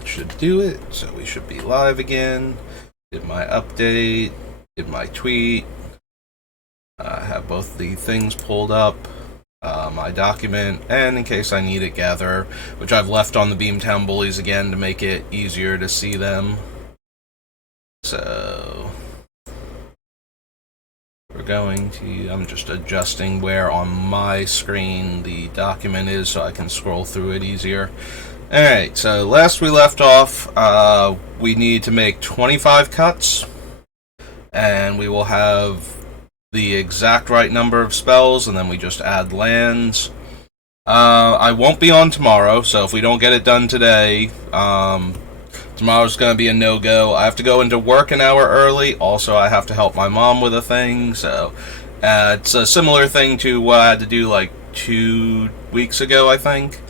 that should do it. So we should be live again. Did my update, did my tweet. I have both the things pulled up, my document, and in case I need it, gather, which I've left on the Beamtown Bullies again to make it easier to see them. So we're going to, I'm just adjusting where on my screen the document is so I can scroll through it easier. Alright, so last we left off, we need to make 25 cuts, and we will have the exact right number of spells, and then we just add lands. I won't be on tomorrow, so if we don't get it done today, tomorrow's going to be a no-go. I have to go into work an hour early. Also, I have to help my mom with a thing, so it's a similar thing to what I had to do like 2 weeks ago, I think.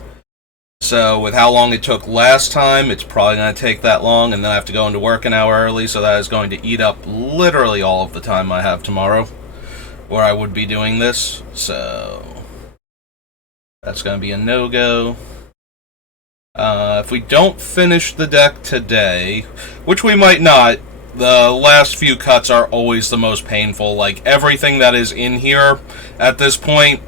So with how long it took last time, it's probably going to take that long, and then I have to go into work an hour early, so that is going to eat up literally all of the time I have tomorrow, where I would be doing this. So that's going to be a no-go. If we don't finish the deck today, which we might not, the last few cuts are always the most painful. Like, everything that is in here at this point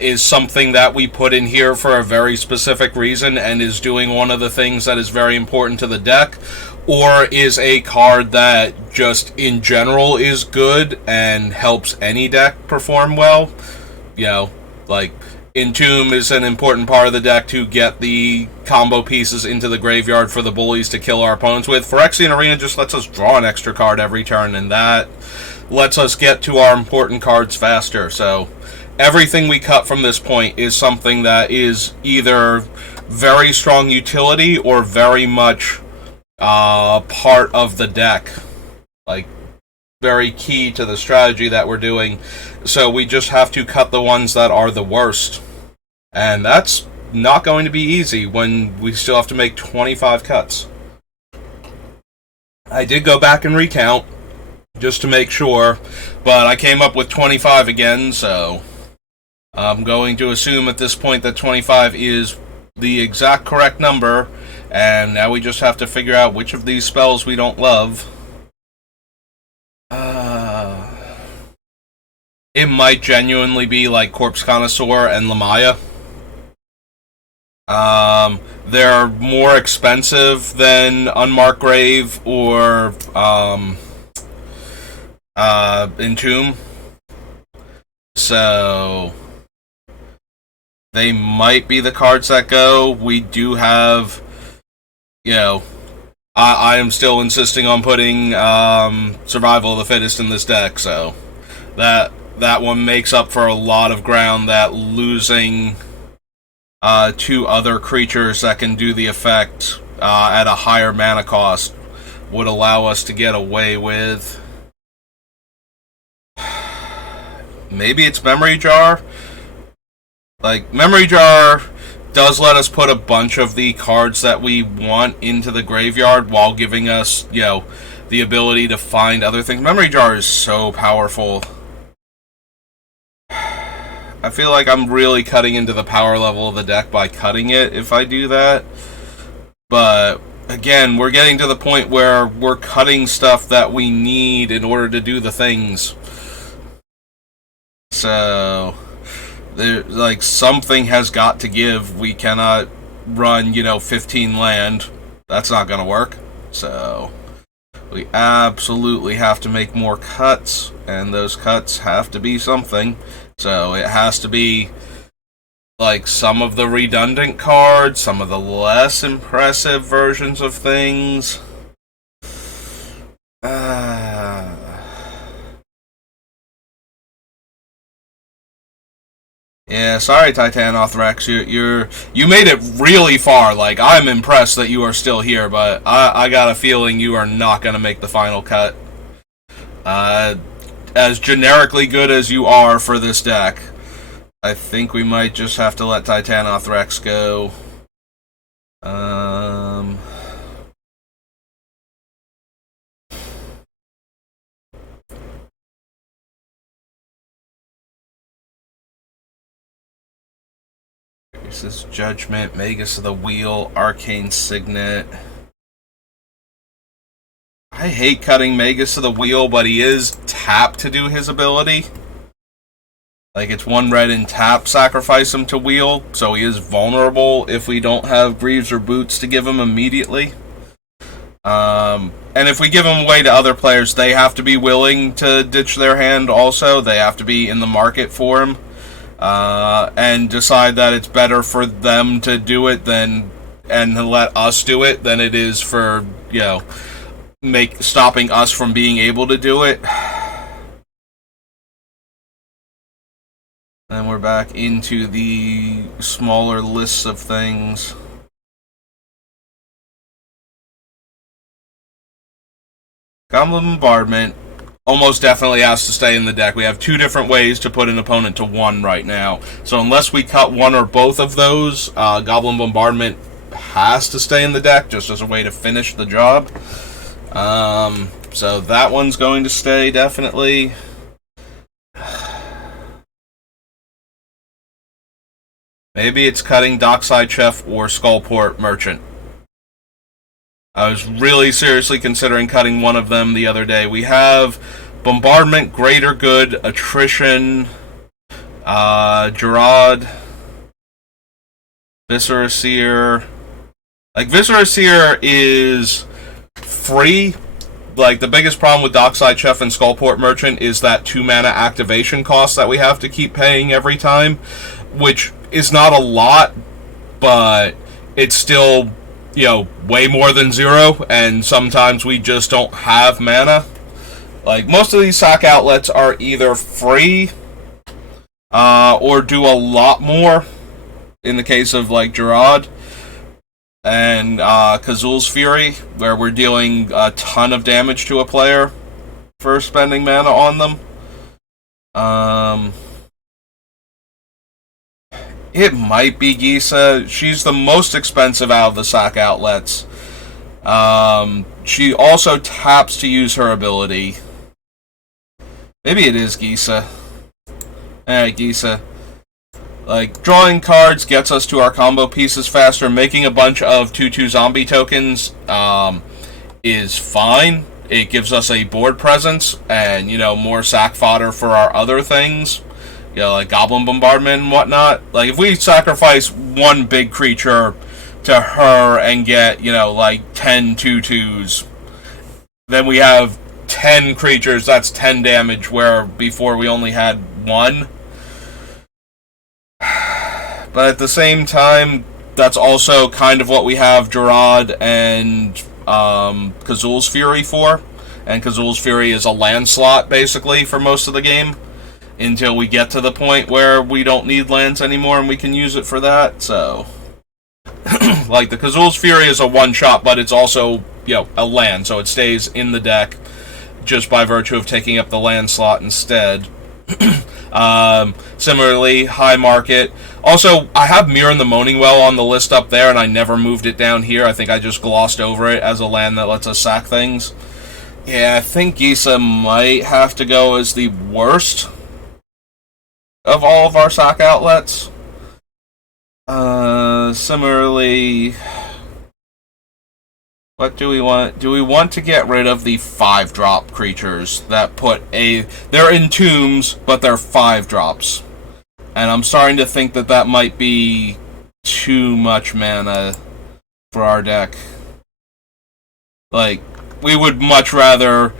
is something that we put in here for a very specific reason and is doing one of the things that is very important to the deck, or is a card that just in general is good and helps any deck perform well. You know, like, Entomb is an important part of the deck to get the combo pieces into the graveyard for the Bullies to kill our opponents with. Phyrexian Arena just lets us draw an extra card every turn, and that lets us get to our important cards faster. So everything we cut from this point is something that is either very strong utility or very much part of the deck. Like, very key to the strategy that we're doing. So we just have to cut the ones that are the worst. And that's not going to be easy when we still have to make 25 cuts. I did go back and recount just to make sure, but I came up with 25 again, so I'm going to assume at this point that 25 is the exact correct number, and now we just have to figure out which of these spells we don't love. It might genuinely be like Corpse Connoisseur and Lamaya. They're more expensive than Unmarked Grave or Entomb. So they might be the cards that go. We do have, you know, I am still insisting on putting Survival of the Fittest in this deck, so that one makes up for a lot of ground that losing two other creatures that can do the effect at a higher mana cost would allow us to get away with. Maybe it's Memory Jar. Like, Memory Jar does let us put a bunch of the cards that we want into the graveyard while giving us, you know, the ability to find other things. Memory Jar is so powerful. I feel like I'm really cutting into the power level of the deck by cutting it if I do that. But again, we're getting to the point where we're cutting stuff that we need in order to do the things. So like, something has got to give. We cannot run, 15 land. That's not gonna work. So we absolutely have to make more cuts, and those cuts have to be something. So it has to be like some of the redundant cards, some of the less impressive versions of things. Yeah, sorry, Titanothrax. You made it really far. Like, I'm impressed that you are still here, but I got a feeling you are not going to make the final cut. As generically good as you are for this deck, I think we might just have to let Titanothrax go. This is Judgment, Magus of the Wheel, Arcane Signet. I hate cutting Magus of the Wheel, but he is tapped to do his ability. Like, it's 1 red and tap, sacrifice him to Wheel, so he is vulnerable if we don't have Greaves or Boots to give him immediately. And if we give him away to other players, they have to be willing to ditch their hand also. They have to be in the market for him. And decide that it's better for them to do it and let us do it than it is for, you know, stopping us from being able to do it. And we're back into the smaller lists of things. Goblin Bombardment almost definitely has to stay in the deck. We have 2 different ways to put an opponent to 1 right now. So unless we cut one or both of those, Goblin Bombardment has to stay in the deck just as a way to finish the job. So that one's going to stay, definitely. Maybe it's cutting Dockside Chef or Skullport Merchant. I was really seriously considering cutting one of them the other day. We have Bombardment, Greater Good, Attrition, Gerard, Viscera Seer. Like, Viscera Seer is free. Like, the biggest problem with Dockside Chef and Skullport Merchant is that 2 mana activation cost that we have to keep paying every time, which is not a lot, but it's still, you know, way more than 0, and sometimes we just don't have mana. Like, most of these sack outlets are either free, or do a lot more, in the case of, like, Gerard, and, Kazul's Fury, where we're dealing a ton of damage to a player for spending mana on them. It might be Gisa. She's the most expensive out of the sack outlets. She also taps to use her ability. Maybe it is Gisa. Alright, Gisa. Like, drawing cards gets us to our combo pieces faster. Making a bunch of 2/2 zombie tokens is fine. It gives us a board presence and, you know, more sack fodder for our other things. You know, like Goblin Bombardment and whatnot. Like, if we sacrifice 1 big creature to her and get, you know, like 10 2/2s, then we have 10 creatures, that's 10 damage, where before we only had 1. But at the same time, that's also kind of what we have Gerard and Kazul's Fury for. And Kazul's Fury is a land slot, basically, for most of the game, until we get to the point where we don't need lands anymore and we can use it for that. So, like, the Kazul's Fury is a one-shot, but it's also, you know, a land, so it stays in the deck just by virtue of taking up the land slot instead. Similarly, High Market. Also, I have Mirror and the Moaning Well on the list up there, and I never moved it down here. I think I just glossed over it as a land that lets us sack things. Yeah, I think Gisa might have to go as the worst of all of our sack outlets. Similarly, what do we want? Do we want to get rid of the 5-drop creatures that they're in tombs, but they're 5-drops? And I'm starting to think that that might be too much mana for our deck. Like, we would much rather...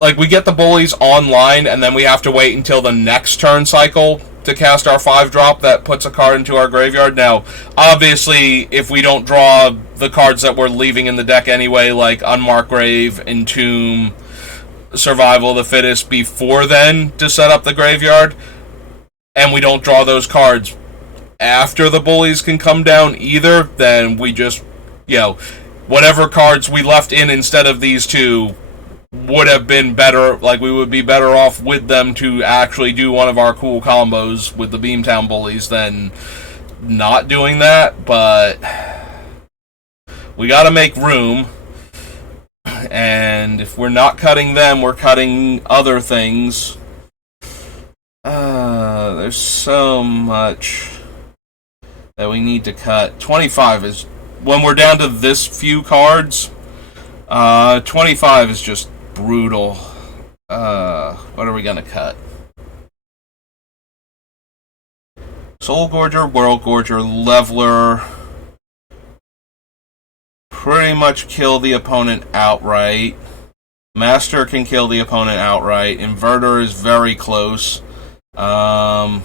Like, we get the Bullies online, and then we have to wait until the next turn cycle to cast our 5-drop that puts a card into our graveyard. Now, obviously, if we don't draw the cards that we're leaving in the deck anyway, like Unmarked Grave, Entomb, Survival of the Fittest, before then to set up the graveyard, and we don't draw those cards after the Bullies can come down either, then we just, you know, whatever cards we left in instead of these 2 would have been better, like, we would be better off with them to actually do one of our cool combos with the Beamtown Bullies than not doing that, but we gotta make room, and if we're not cutting them, we're cutting other things. There's so much that we need to cut. 25 is, when we're down to this few cards, 25 is just brutal. What are we going to cut? Soul Gorger, World Gorger, Leveler. Pretty much kill the opponent outright. Master can kill the opponent outright. Inverter is very close. And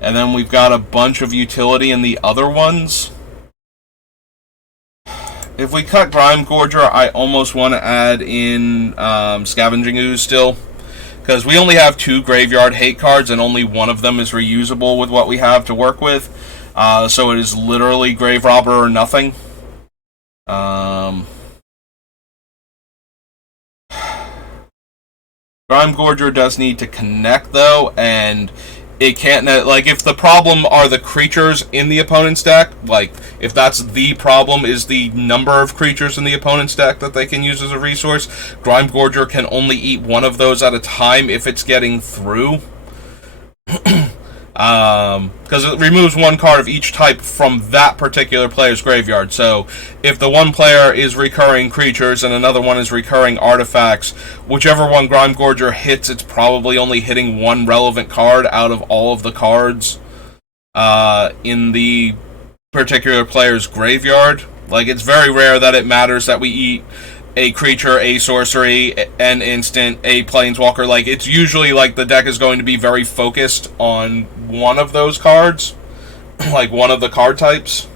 then we've got a bunch of utility in the other ones. If we cut Grime Gorger, I almost want to add in Scavenging Ooze still. Because we only have 2 Graveyard Hate cards, and only one of them is reusable with what we have to work with. So it is literally Grave Robber or nothing. Grime Gorger does need to connect, though, and it can't, like, if the problem are the creatures in the opponent's deck, like, if that's the problem, is the number of creatures in the opponent's deck that they can use as a resource, Grime Gorger can only eat one of those at a time if it's getting through. Because it removes 1 card of each type from that particular player's graveyard. So, if the one player is recurring creatures and another one is recurring artifacts, whichever one Grime Gorger hits, it's probably only hitting 1 relevant card out of all of the cards in the particular player's graveyard. Like, it's very rare that it matters that we eat a creature, a sorcery, an instant, a planeswalker. Like, it's usually like the deck is going to be very focused on one of those cards, like one of the card types.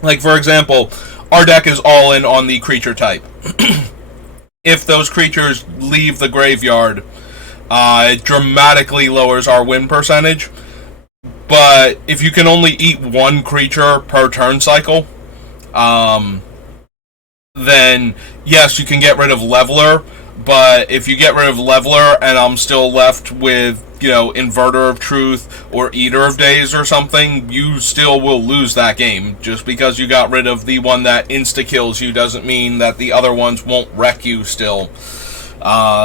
Like, for example, our deck is all in on the creature type. If those creatures leave the graveyard, it dramatically lowers our win percentage. But if you can only eat 1 creature per turn cycle, then yes, you can get rid of Leveler. But if you get rid of Leveler and I'm still left with, you know, Inverter of Truth or Eater of Days or something, you still will lose that game. Just because you got rid of the one that insta-kills you doesn't mean that the other ones won't wreck you still.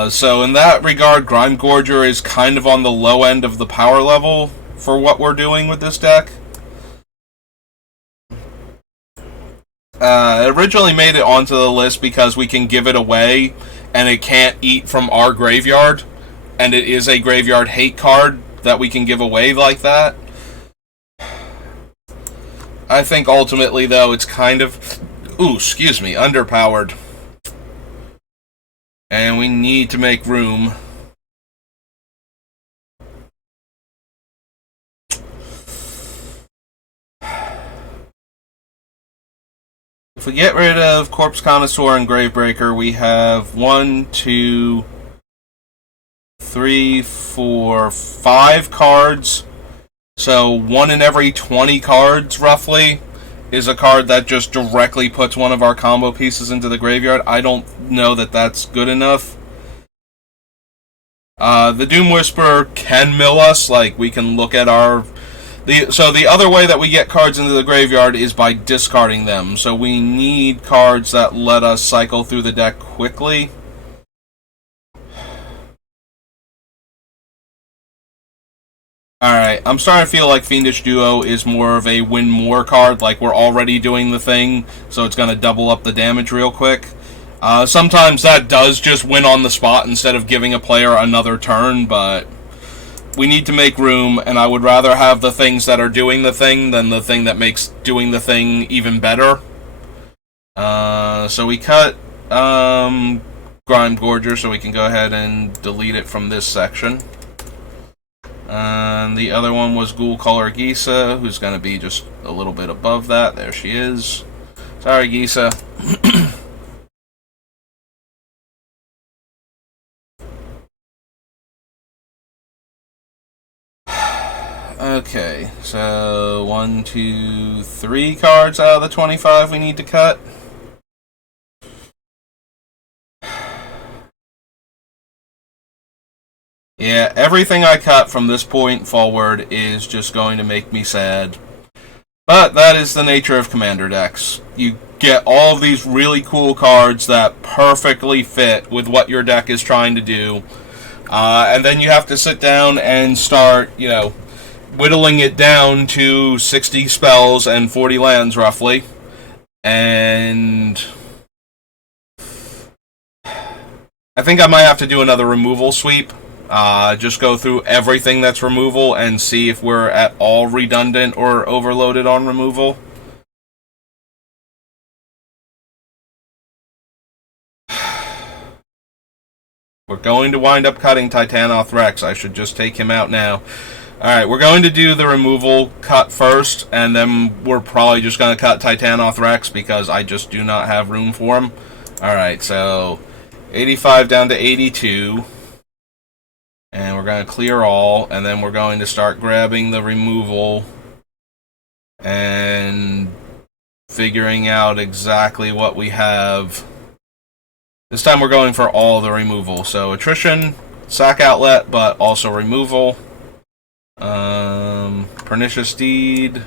So in that regard, Grime Gorger is kind of on the low end of the power level for what we're doing with this deck. It originally made it onto the list because we can give it away and it can't eat from our graveyard, and it is a graveyard hate card that we can give away like that. I think ultimately, though, it's kind of, underpowered. And we need to make room. If we get rid of Corpse Connoisseur and Gravebreaker, we have 1, 2, 3, 4, 5 cards. So 1 in every 20 cards, roughly, is a card that just directly puts one of our combo pieces into the graveyard. I don't know that that's good enough. The Doom Whisperer can mill us. Like, we can look at our... So the other way that we get cards into the graveyard is by discarding them. So we need cards that let us cycle through the deck quickly. Alright, I'm starting to feel like Fiendish Duo is more of a win more card. Like, we're already doing the thing, so it's going to double up the damage real quick. Sometimes that does just win on the spot instead of giving a player another turn, but... we need to make room, and I would rather have the things that are doing the thing than the thing that makes doing the thing even better. So we cut Grime Gorger, so we can go ahead and delete it from this section. And the other one was Ghoul-Caller Gisa, who's going to be just a little bit above that. There she is. Sorry, Gisa. Okay, so 1, 2, 3 cards out of the 25 we need to cut. Yeah, everything I cut from this point forward is just going to make me sad. But that is the nature of Commander decks. You get all of these really cool cards that perfectly fit with what your deck is trying to do. And then you have to sit down and start, whittling it down to 60 spells and 40 lands, roughly. And I think I might have to do another removal sweep. Just go through everything that's removal and see if we're at all redundant or overloaded on removal. We're going to wind up cutting Titanoth Rex. I should just take him out now. Alright, we're going to do the removal cut first, and then we're probably just going to cut Titanoth Rex because I just do not have room for him. Alright, so 85 down to 82. And we're going to clear all, and then we're going to start grabbing the removal and figuring out exactly what we have. This time we're going for all the removal. So attrition, sack outlet, but also removal. Pernicious Deed.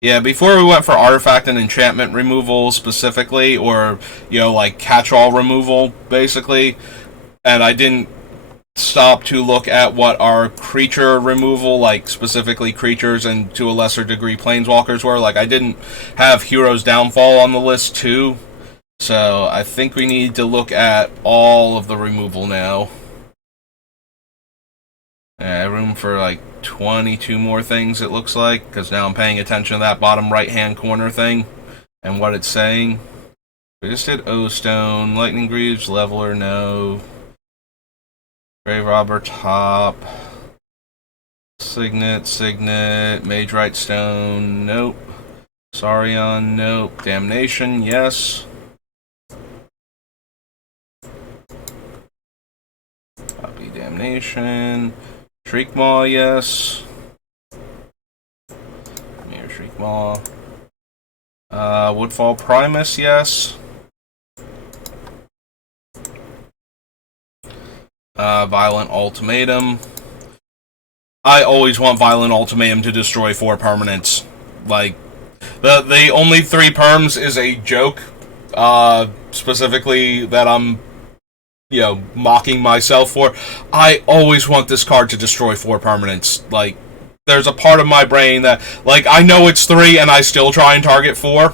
Yeah, before we went for artifact and enchantment removal specifically, or, like catch-all removal, basically, and I didn't stop to look at what our creature removal, like specifically creatures and to a lesser degree planeswalkers were. Like, I didn't have Hero's Downfall on the list too, so I think we need to look at all of the removal now. Room for like 22 more things, it looks like, because now I'm paying attention to that bottom right hand corner thing and what it's saying. We just did O-Stone, Lightning Greaves, Leveler, no. Grave Robber, top. Signet, Mage Right Stone, nope. Saurion, nope. Damnation, yes. Copy Damnation. Shriekmaw, yes. Mirror Shriekmaw. Woodfall Primus, yes. Violent Ultimatum. I always want Violent Ultimatum to destroy 4 permanents. Like, the only 3 perms is a joke. Specifically that I'm mocking myself for. I always want this card to destroy 4 permanents. Like, there's a part of my brain that, like, I know it's 3 and I still try and target 4.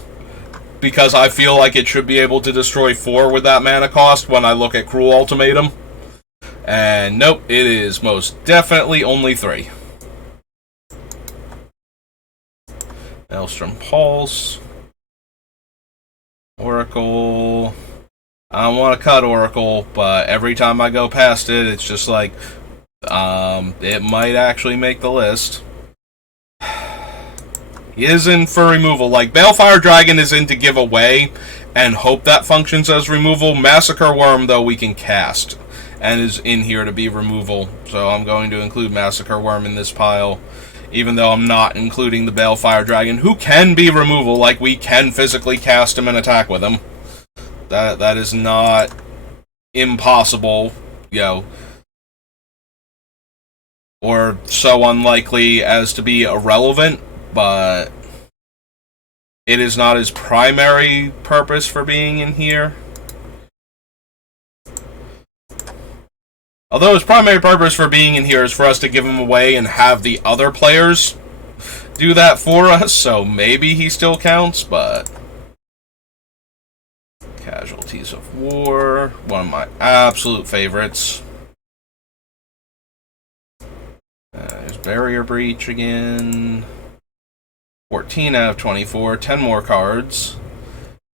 Because I feel like it should be able to destroy 4 with that mana cost when I look at Cruel Ultimatum. And nope, it is most definitely only 3. Maelstrom Pulse. Oracle. I don't want to cut Oracle, but every time I go past it, it's just like, it might actually make the list. He is in for removal. Like, Balefire Dragon is in to give away and hope that functions as removal. Massacre Worm, though, we can cast and is in here to be removal. So I'm going to include Massacre Worm in this pile, even though I'm not including the Balefire Dragon, who can be removal. Like, we can physically cast him and attack with him. That is not impossible, or so unlikely as to be irrelevant, but it is not his primary purpose for being in here. Although his primary purpose for being in here is for us to give him away and have the other players do that for us, so maybe he still counts, but... Casualties of War, one of my absolute favorites. There's Barrier Breach again. 14 out of 24, 10 more cards.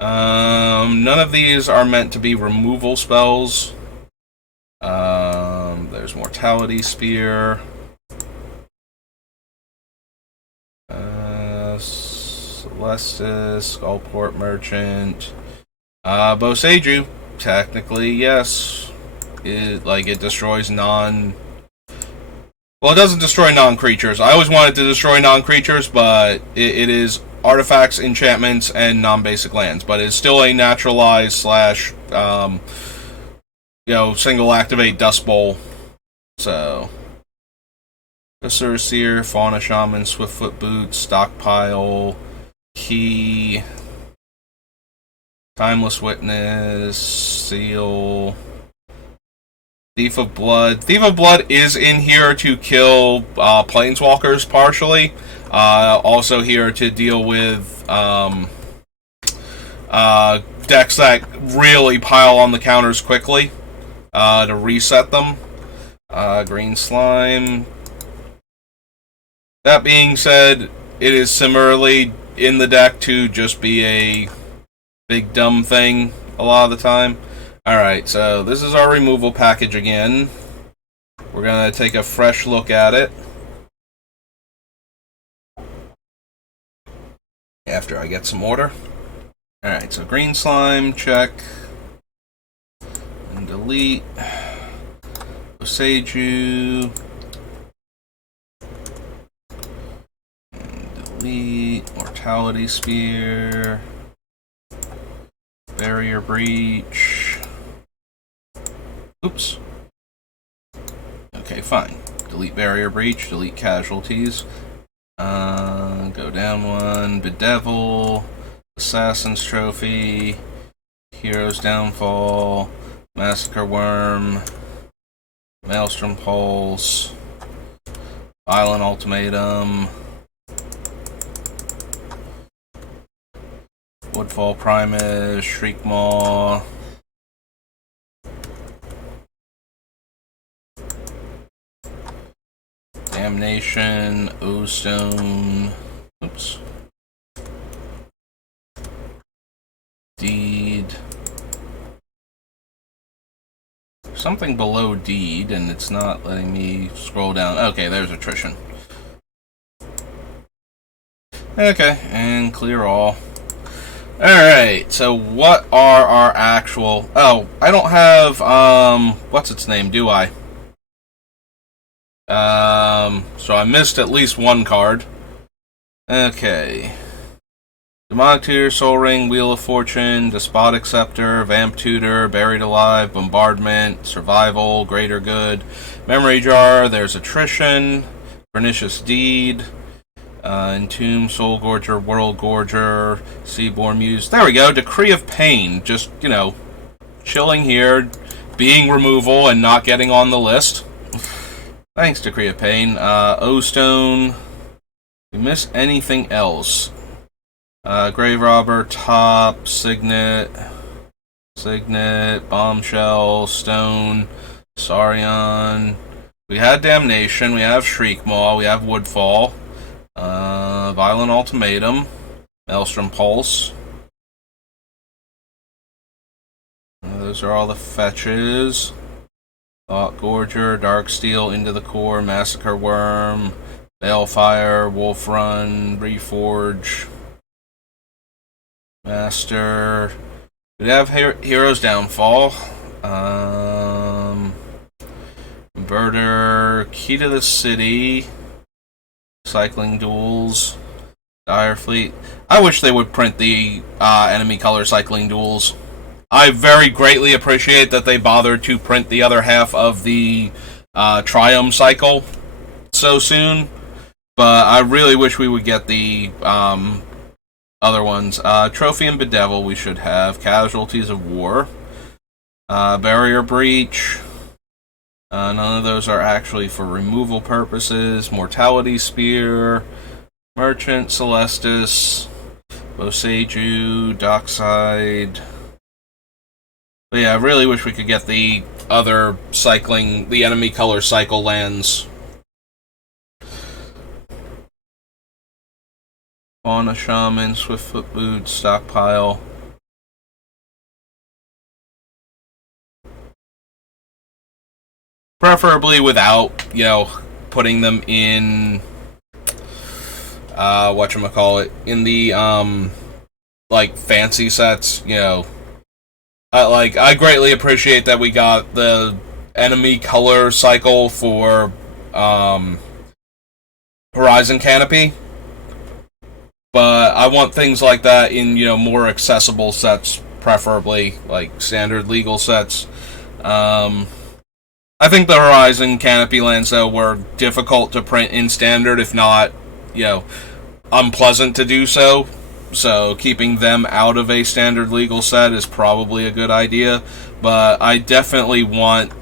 None of these are meant to be removal spells. There's Mortality Spear. Celestis, Skullport Merchant. Boseiju, technically, yes. It destroys well, it doesn't destroy non-creatures. I always wanted to destroy non-creatures, but it is artifacts, enchantments, and non-basic lands. But it's still a naturalized slash, single activate Dust Bowl. So, Viscera Seer, Fauna Shaman, Swiftfoot Boots, Stockpile, Key... Timeless Witness, Seal, Thief of Blood. Thief of Blood is in here to kill Planeswalkers partially. Also here to deal with decks that really pile on the counters quickly to reset them. Green Slime. That being said, it is similarly in the deck to just be a big dumb thing a lot of the time. Alright, so this is our removal package again. We're going to take a fresh look at it after I get some order. Alright, so Green Slime, check. And delete. Oseju. And delete. Mortality Spear. Barrier Breach. Oops. Okay, fine. Delete Barrier Breach, delete Casualties. Go down one. Bedevil. Assassin's Trophy. Hero's Downfall. Massacre Worm. Maelstrom Pulse. Violent Ultimatum. Woodfall Primus. Shriekmaw. Damnation. O-Stone. Oops. Deed. Something below Deed, and it's not letting me scroll down. Okay, there's Attrition. Okay, and clear all. Alright, so what are our actual... Oh, I don't have, what's its name, do I? So I missed at least one card. Okay. Demonic Tutor, Soul Ring, Wheel of Fortune, Despotic Scepter, Vamp Tutor, Buried Alive, Bombardment, Survival, Greater Good, Memory Jar, there's Attrition, Pernicious Deed, Entomb, Soul Gorger, World Gorger, Seaborn Muse. There we go, Decree of Pain. Just, you know, chilling here, being removal and not getting on the list. Thanks, Decree of Pain. O-Stone. You miss anything else? Grave Robber, Top, Signet, Bombshell, Stone, Saurion. We had Damnation, we have Shriekmaw, we have Woodfall, Violent Ultimatum, Maelstrom Pulse. Those are all the fetches. Thought Gorger, Darksteel, Into the Core, Massacre Worm, Balefire, Wolf Run, Reforge. Master. We have Hero's Downfall. Inverter. Key to the City. Cycling Duels. Dire Fleet. I wish they would print the enemy color Cycling Duels. I very greatly appreciate that they bothered to print the other half of the Triumph cycle so soon. But I really wish we would get the other ones. Trophy and Bedevil we should have. Casualties of War. Barrier Breach. None of those are actually for removal purposes. Mortality Spear. Merchant, Celestis. Boseiju, Dockside. But yeah, I really wish we could get the other cycling, the enemy color cycle lands. Fauna Shaman, Swiftfoot Boot, Stockpile. Preferably without, you know, putting them in, whatchamacallit, in the, like, fancy sets, you know. I greatly appreciate that we got the enemy color cycle for, Horizon Canopy. But I want things like that in, you know, more accessible sets, preferably, like standard legal sets. I think the Horizon Canopy lands, though, were difficult to print in standard, if not, you know, unpleasant to do so. So keeping them out of a standard legal set is probably a good idea. But I definitely want...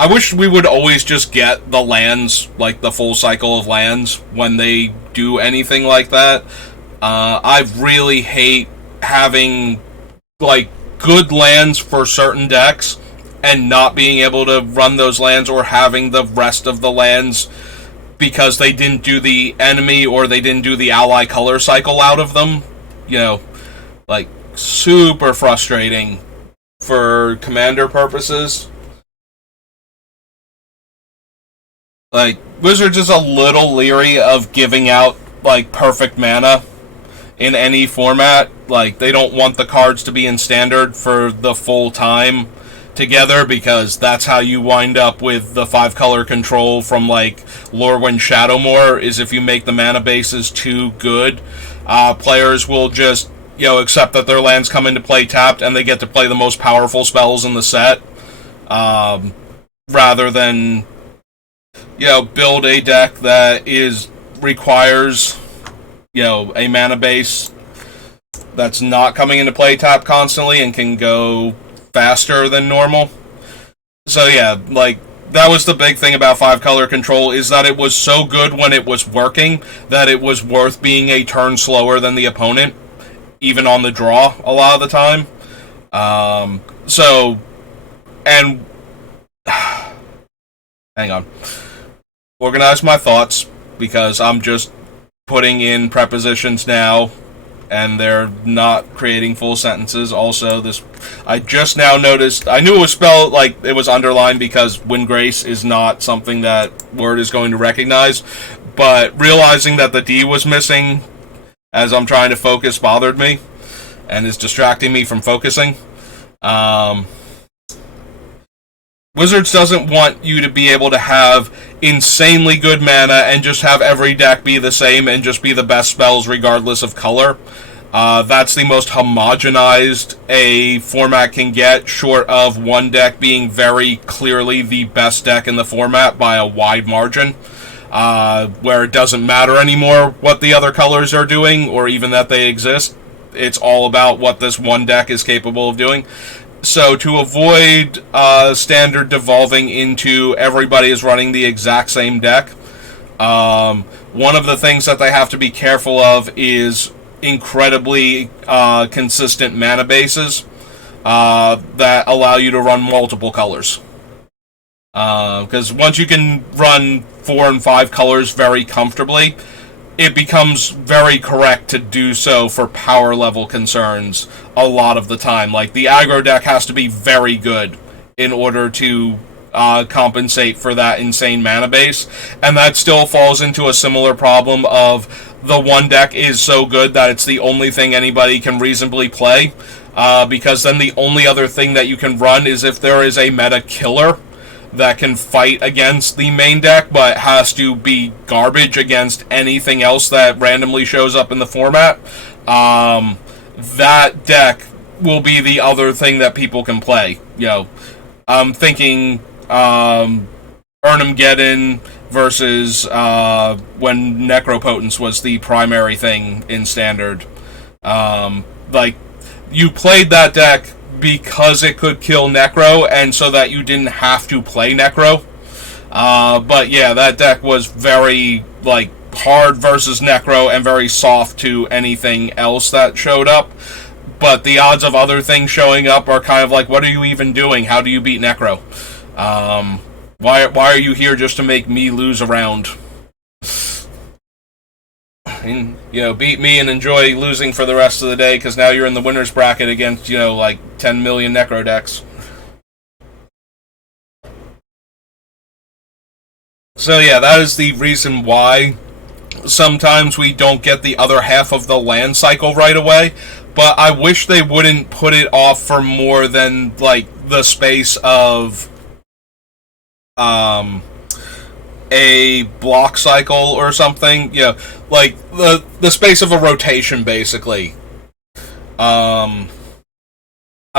I wish we would always just get the lands, like the full cycle of lands, when they do anything like that. I really hate having, like, good lands for certain decks and not being able to run those lands, or having the rest of the lands because they didn't do the enemy or they didn't do the ally color cycle out of them. You know, like, super frustrating for commander purposes. Like, Wizards is a little leery of giving out, like, perfect mana in any format. Like, they don't want the cards to be in standard for the full time together, because that's how you wind up with the 5-color control from, like, Lorwyn Shadowmoor, is if you make the mana bases too good, players will just, you know, accept that their lands come into play tapped and they get to play the most powerful spells in the set, rather than, you know, build a deck that requires, you know, a mana base that's not coming into play tap constantly and can go faster than normal. So yeah, like, that was the big thing about 5-color control, is that it was so good when it was working that it was worth being a turn slower than the opponent, even on the draw a lot of the time. And hang on. Organize my thoughts, because I'm just putting in prepositions now, and they're not creating full sentences. Also, I just now noticed, I knew it was spelled, like, it was underlined, because Windgrace is not something that Word is going to recognize, but realizing that the D was missing as I'm trying to focus bothered me, and is distracting me from focusing. Wizards doesn't want you to be able to have insanely good mana and just have every deck be the same and just be the best spells regardless of color. That's the most homogenized a format can get, short of one deck being very clearly the best deck in the format by a wide margin, where it doesn't matter anymore what the other colors are doing, or even that they exist. It's all about what this one deck is capable of doing. So to avoid standard devolving into everybody is running the exact same deck, one of the things that they have to be careful of is incredibly consistent mana bases that allow you to run multiple colors. Because once you can run 4 and 5 colors very comfortably, it becomes very correct to do so for power level concerns a lot of the time. Like, the aggro deck has to be very good in order to compensate for that insane mana base, and that still falls into a similar problem of the one deck is so good that it's the only thing anybody can reasonably play, because then the only other thing that you can run is if there is a meta killer that can fight against the main deck, but has to be garbage against anything else that randomly shows up in the format. That deck will be the other thing that people can play. You know, I'm thinking Urnum-Geddon versus when Necropotence was the primary thing in Standard. Like, you played that deck because it could kill Necro, and so that you didn't have to play Necro. But yeah, that deck was very, like, hard versus Necro and very soft to anything else that showed up. But the odds of other things showing up are kind of like, what are you even doing? How do you beat Necro? Why are you here just to make me lose a round? And, you know, beat me and enjoy losing for the rest of the day, because now you're in the winner's bracket against, you know, like 10 million Necro decks. So yeah, that is the reason why sometimes we don't get the other half of the land cycle right away, but I wish they wouldn't put it off for more than, like, the space of a block cycle or something. You know, like the space of a rotation, basically. I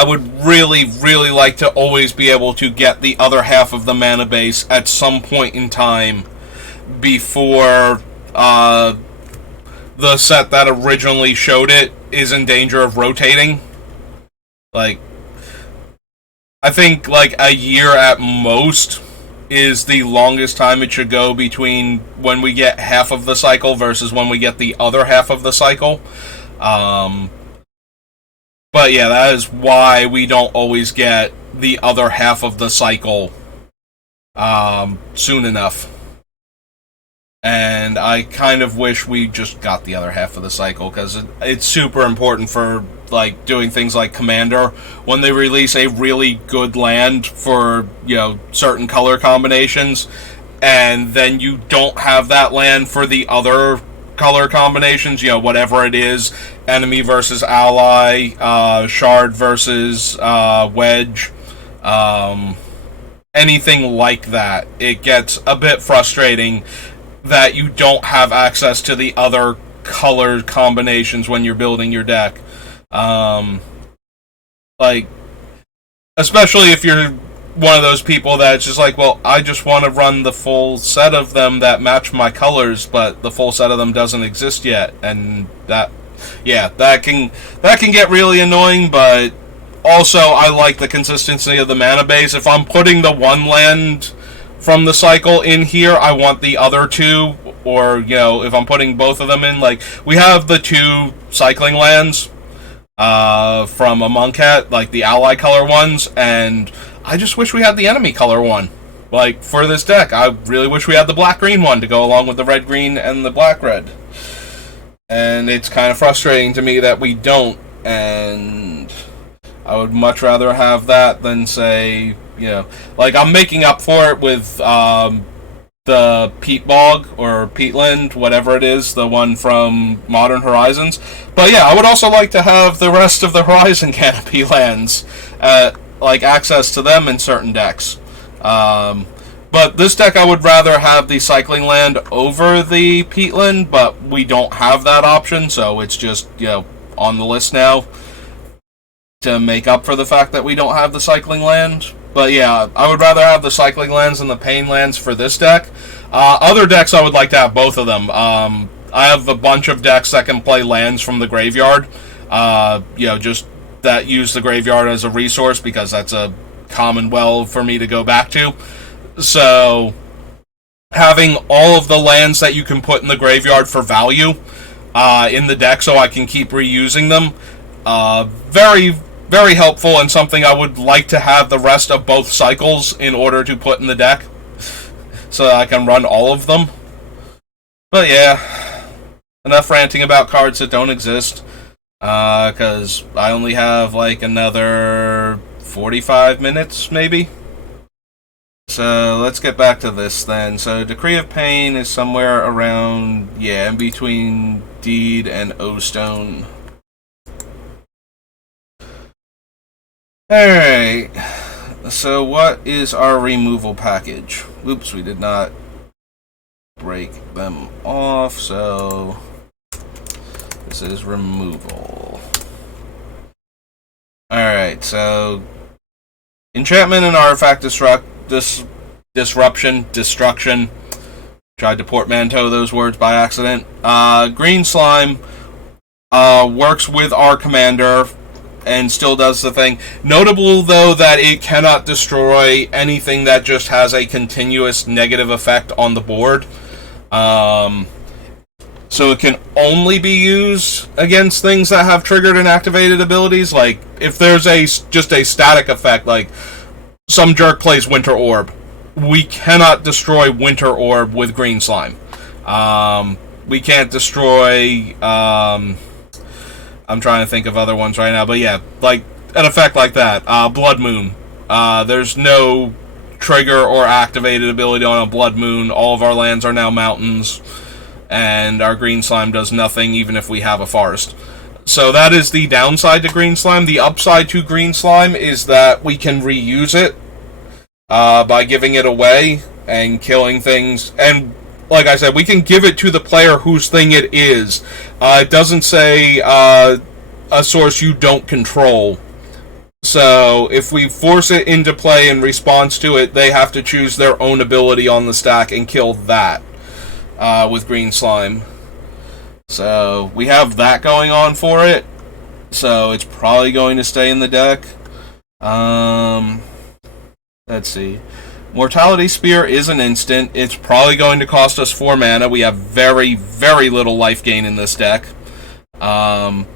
would really, really like to always be able to get the other half of the mana base at some point in time before the set that originally showed it is in danger of rotating. Like, I think like a year at most is the longest time it should go between when we get half of the cycle versus when we get the other half of the cycle. But yeah, that is why we don't always get the other half of the cycle soon enough. And I kind of wish we just got the other half of the cycle, because it's super important for like doing things like Commander. When they release a really good land for, you know, certain color combinations, and then you don't have that land for the other color combinations, you know, whatever it is, enemy versus ally, shard versus wedge, anything like that, it gets a bit frustrating that you don't have access to the other color combinations when you're building your deck. Like, especially if you're one of those people that's just like, well, I just want to run the full set of them that match my colors, but the full set of them doesn't exist yet, and that can get really annoying. But also, I like the consistency of the mana base. If I'm putting the one land from the cycle in here, I want the other two, or, you know, if I'm putting both of them in, like, we have the two cycling lands from a Monkhat, like the ally color ones, and I just wish we had the enemy color one. Like, for this deck, I really wish we had the black-green one to go along with the red-green and the black-red. And it's kind of frustrating to me that we don't, and I would much rather have that than, say, you know, like, I'm making up for it with the Peat Bog or Peatland, whatever it is, the one from Modern Horizons. But yeah, I would also like to have the rest of the Horizon Canopy lands, like access to them in certain decks. But this deck, I would rather have the cycling land over the Peatland, but we don't have that option, so it's just, you know, on the list now to make up for the fact that we don't have the cycling land. But yeah, I would rather have the cycling lands than the pain lands for this deck. Other decks, I would like to have both of them. I have a bunch of decks that can play lands from the graveyard. You know, just that use the graveyard as a resource, because that's a common well for me to go back to. So, having all of the lands that you can put in the graveyard for value in the deck so I can keep reusing them, very, very helpful, and something I would like to have the rest of both cycles in order to put in the deck, so that I can run all of them. But yeah, enough ranting about cards that don't exist, because I only have like another 45 minutes, maybe. So let's get back to this then. So Decree of Pain is somewhere around, yeah, in between Deed and O-Stone. Alright, so what is our removal package? Oops, we did not break them off, so this is removal. Alright, so enchantment and artifact disruption, destruction. Tried to portmanteau those words by accident. Green Slime works with our commander and still does the thing. Notable, though, that it cannot destroy anything that just has a continuous negative effect on the board. So it can only be used against things that have triggered and activated abilities. Like, if there's just a static effect, like some jerk plays Winter Orb, we cannot destroy Winter Orb with Green Slime. We can't destroy... I'm trying to think of other ones right now, but yeah, like an effect like that. Blood Moon. There's no trigger or activated ability on a Blood Moon. All of our lands are now mountains, and our Green Slime does nothing even if we have a forest. So that is the downside to Green Slime. The upside to Green Slime is that we can reuse it by giving it away and killing things. And like I said, we can give it to the player whose thing it is. It doesn't say a source you don't control. So if we force it into play in response to it, they have to choose their own ability on the stack and kill that with Green Slime. So we have that going on for it. So it's probably going to stay in the deck. Let's see. Mortality Spear is an instant. It's probably going to cost us 4 mana. We have very, very little life gain in this deck. And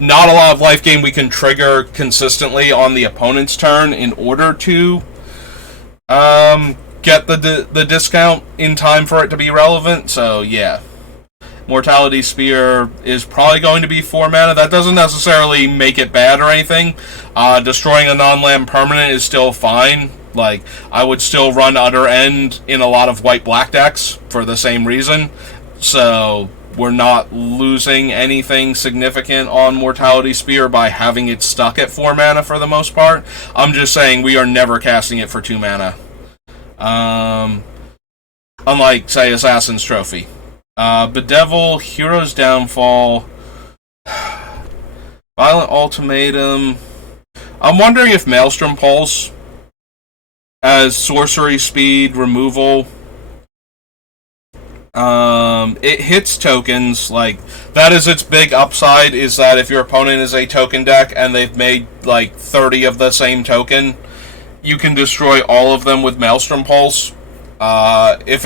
not a lot of life gain we can trigger consistently on the opponent's turn in order to get the discount in time for it to be relevant. So, yeah. Mortality Spear is probably going to be 4 mana. That doesn't necessarily make it bad or anything. Destroying a non-land permanent is still fine. Like, I would still run Utter End in a lot of white-black decks for the same reason. So, we're not losing anything significant on Mortality Spear by having it stuck at 4 mana for the most part. I'm just saying we are never casting it for 2 mana. Unlike, say, Assassin's Trophy. Bedevil, Hero's Downfall, Violent Ultimatum. I'm wondering if Maelstrom Pulse as sorcery speed removal. It hits tokens. Like, that is its big upside, is that if your opponent is a token deck and they've made like 30 of the same token, you can destroy all of them with Maelstrom Pulse. If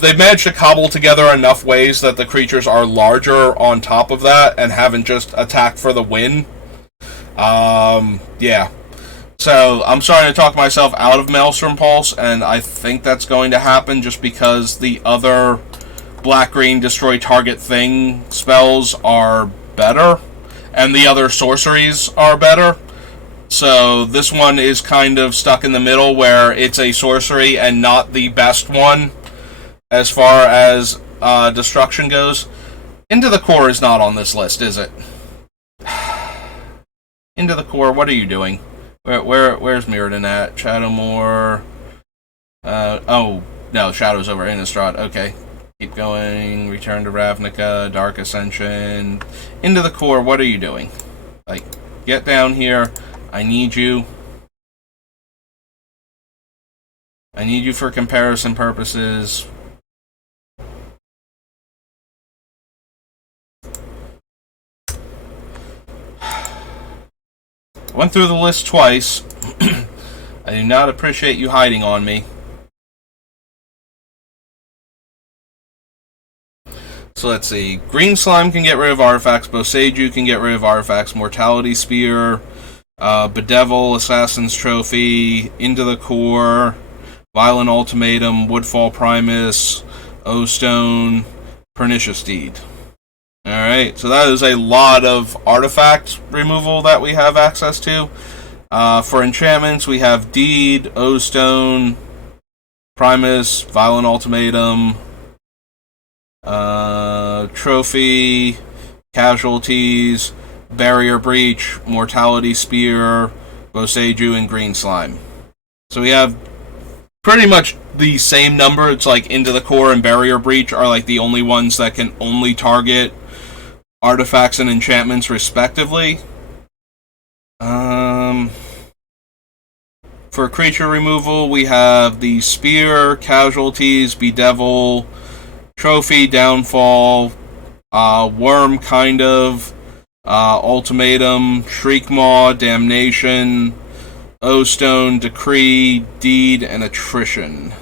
they've managed to cobble together enough ways that the creatures are larger on top of that and haven't just attacked for the win. Yeah. So, I'm starting to talk myself out of Maelstrom Pulse, and I think that's going to happen just because the other black-green destroy target thing spells are better, and the other sorceries are better. So this one is kind of stuck in the middle where it's a sorcery and not the best one as far as destruction goes. Into the Core is not on this list, is it? Into the Core, what are you doing? Where's Mirrodin at? Shadowmoor. Oh, no, Shadow's over. Innistrad. Okay. Keep going. Return to Ravnica. Dark Ascension. Into the Core, what are you doing? Like, get down here. I need you. I need you for comparison purposes. Went through the list twice. I do not appreciate you hiding on me. So let's see. Green Slime can get rid of artifacts. Boseiju can get rid of artifacts. Mortality Spear. Bedevil, Assassin's Trophy, Into the Core, Violent Ultimatum, Woodfall Primus, O-Stone, Pernicious Deed. Alright, so that is a lot of artifact removal that we have access to. For enchantments, we have Deed, O-Stone, Primus, Violent Ultimatum, Trophy, Casualties, Barrier Breach, Mortality Spear, Boseiju, and Green Slime. So we have pretty much the same number. It's like Into the Core and Barrier Breach are like the only ones that can only target artifacts and enchantments respectively. For creature removal, we have the Spear, Casualties, Bedevil, Trophy, Downfall, Worm, kind of, Ultimatum, Shriekmaw, Damnation, O-Stone, Decree, Deed, and Attrition.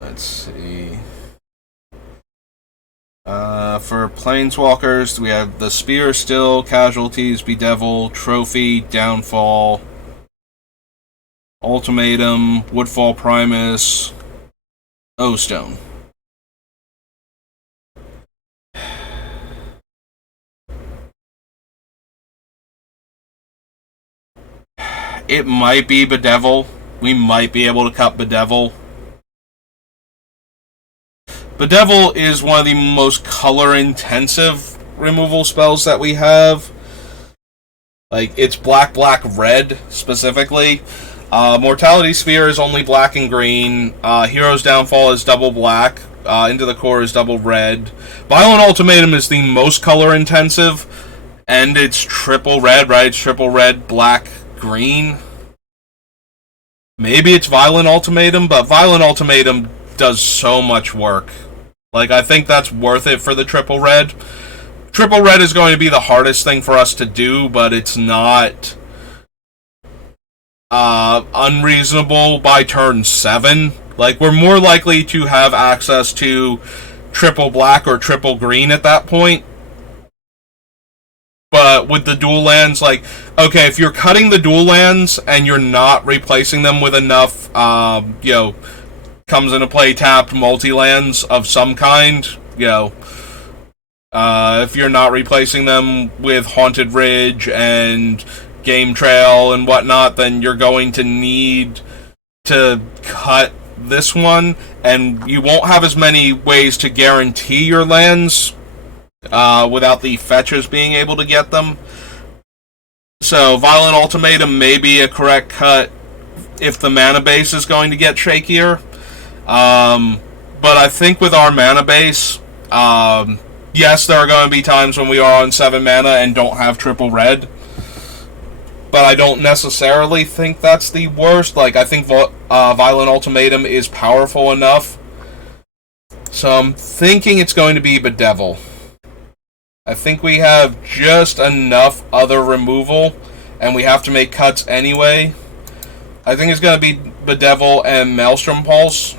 Let's see. For Planeswalkers, we have the Spear still, Casualties, Bedevil, Trophy, Downfall, Ultimatum, Woodfall Primus, O-Stone. It might be Bedevil. We might be able to cut Bedevil. Bedevil is one of the most color-intensive removal spells that we have. Like, it's black, black, red, specifically. Mortality Sphere is only black and green. Hero's Downfall is double black. Into the Core is double red. Violent Ultimatum is the most color-intensive. And it's triple red, right? It's triple red, black, green. Maybe it's Violent Ultimatum, but Violent Ultimatum does so much work. Like, I think that's worth it for the triple red. Triple red is going to be the hardest thing for us to do, but it's not unreasonable by turn 7. Like, we're more likely to have access to triple black or triple green at that point. But with the dual lands, like, okay, if you're cutting the dual lands and you're not replacing them with enough, comes into play tapped multi-lands of some kind, if you're not replacing them with Haunted Ridge and Game Trail and whatnot, then you're going to need to cut this one, and you won't have as many ways to guarantee your lands without the fetchers being able to get them. So Violent Ultimatum may be a correct cut if the mana base is going to get shakier. But I think with our mana base, yes, there are going to be times when we are on 7 mana and don't have triple red. But I don't necessarily think that's the worst. Like, I think Violent Ultimatum is powerful enough. So I'm thinking it's going to be Bedevil. I think we have just enough other removal, and we have to make cuts anyway. I think it's going to be Bedevil and Maelstrom Pulse,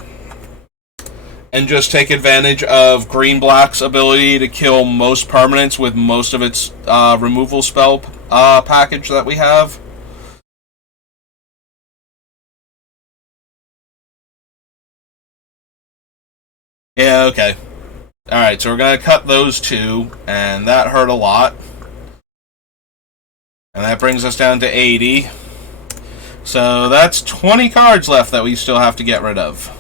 and just take advantage of Green-Black's ability to kill most permanents with most of its removal spell package that we have. Yeah, okay. Alright, so we're going to cut those 2, and that hurt a lot. And that brings us down to 80. So that's 20 cards left that we still have to get rid of.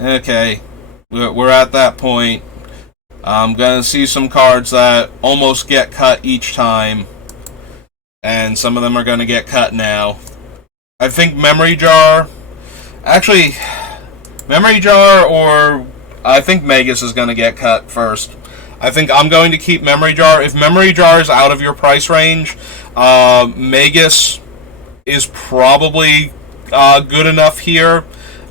Okay, we're at that point. I'm going to see some cards that almost get cut each time. And some of them are going to get cut now. I think Memory Jar... Actually, Memory Jar or... I think Magus is going to get cut first. I think I'm going to keep Memory Jar. If Memory Jar is out of your price range, Magus is probably good enough here.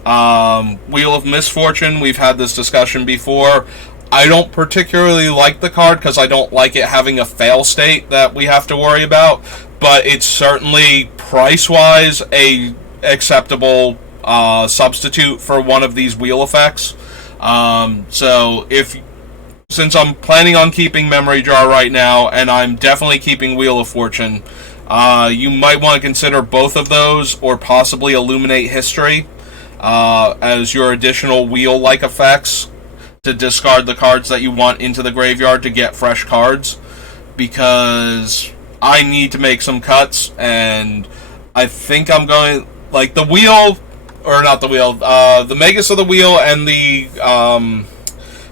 Wheel of Misfortune, we've had this discussion before. I don't particularly like the card because I don't like it having a fail state that we have to worry about, but it's certainly price-wise a acceptable substitute for one of these wheel effects. So since I'm planning on keeping Memory Jar right now, and I'm definitely keeping Wheel of Fortune, you might want to consider both of those, or possibly Illuminate History as your additional wheel-like effects to discard the cards that you want into the graveyard to get fresh cards, because I need to make some cuts, and I think I'm going, like, the wheel, or not the wheel, the Magus of the Wheel and the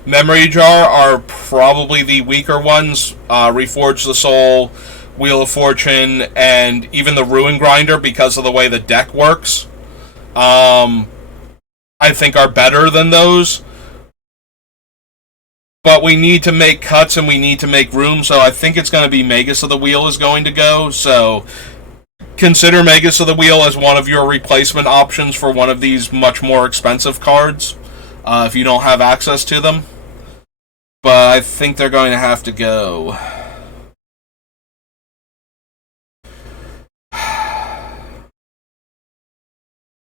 Memory Jar are probably the weaker ones. Reforge the Soul, Wheel of Fortune, and even the Ruin Grinder, because of the way the deck works, I think are better than those. But we need to make cuts and we need to make room, so I think it's going to be Magus of the Wheel is going to go. So consider Magus of the Wheel as one of your replacement options for one of these much more expensive cards, if you don't have access to them. But I think they're going to have to go.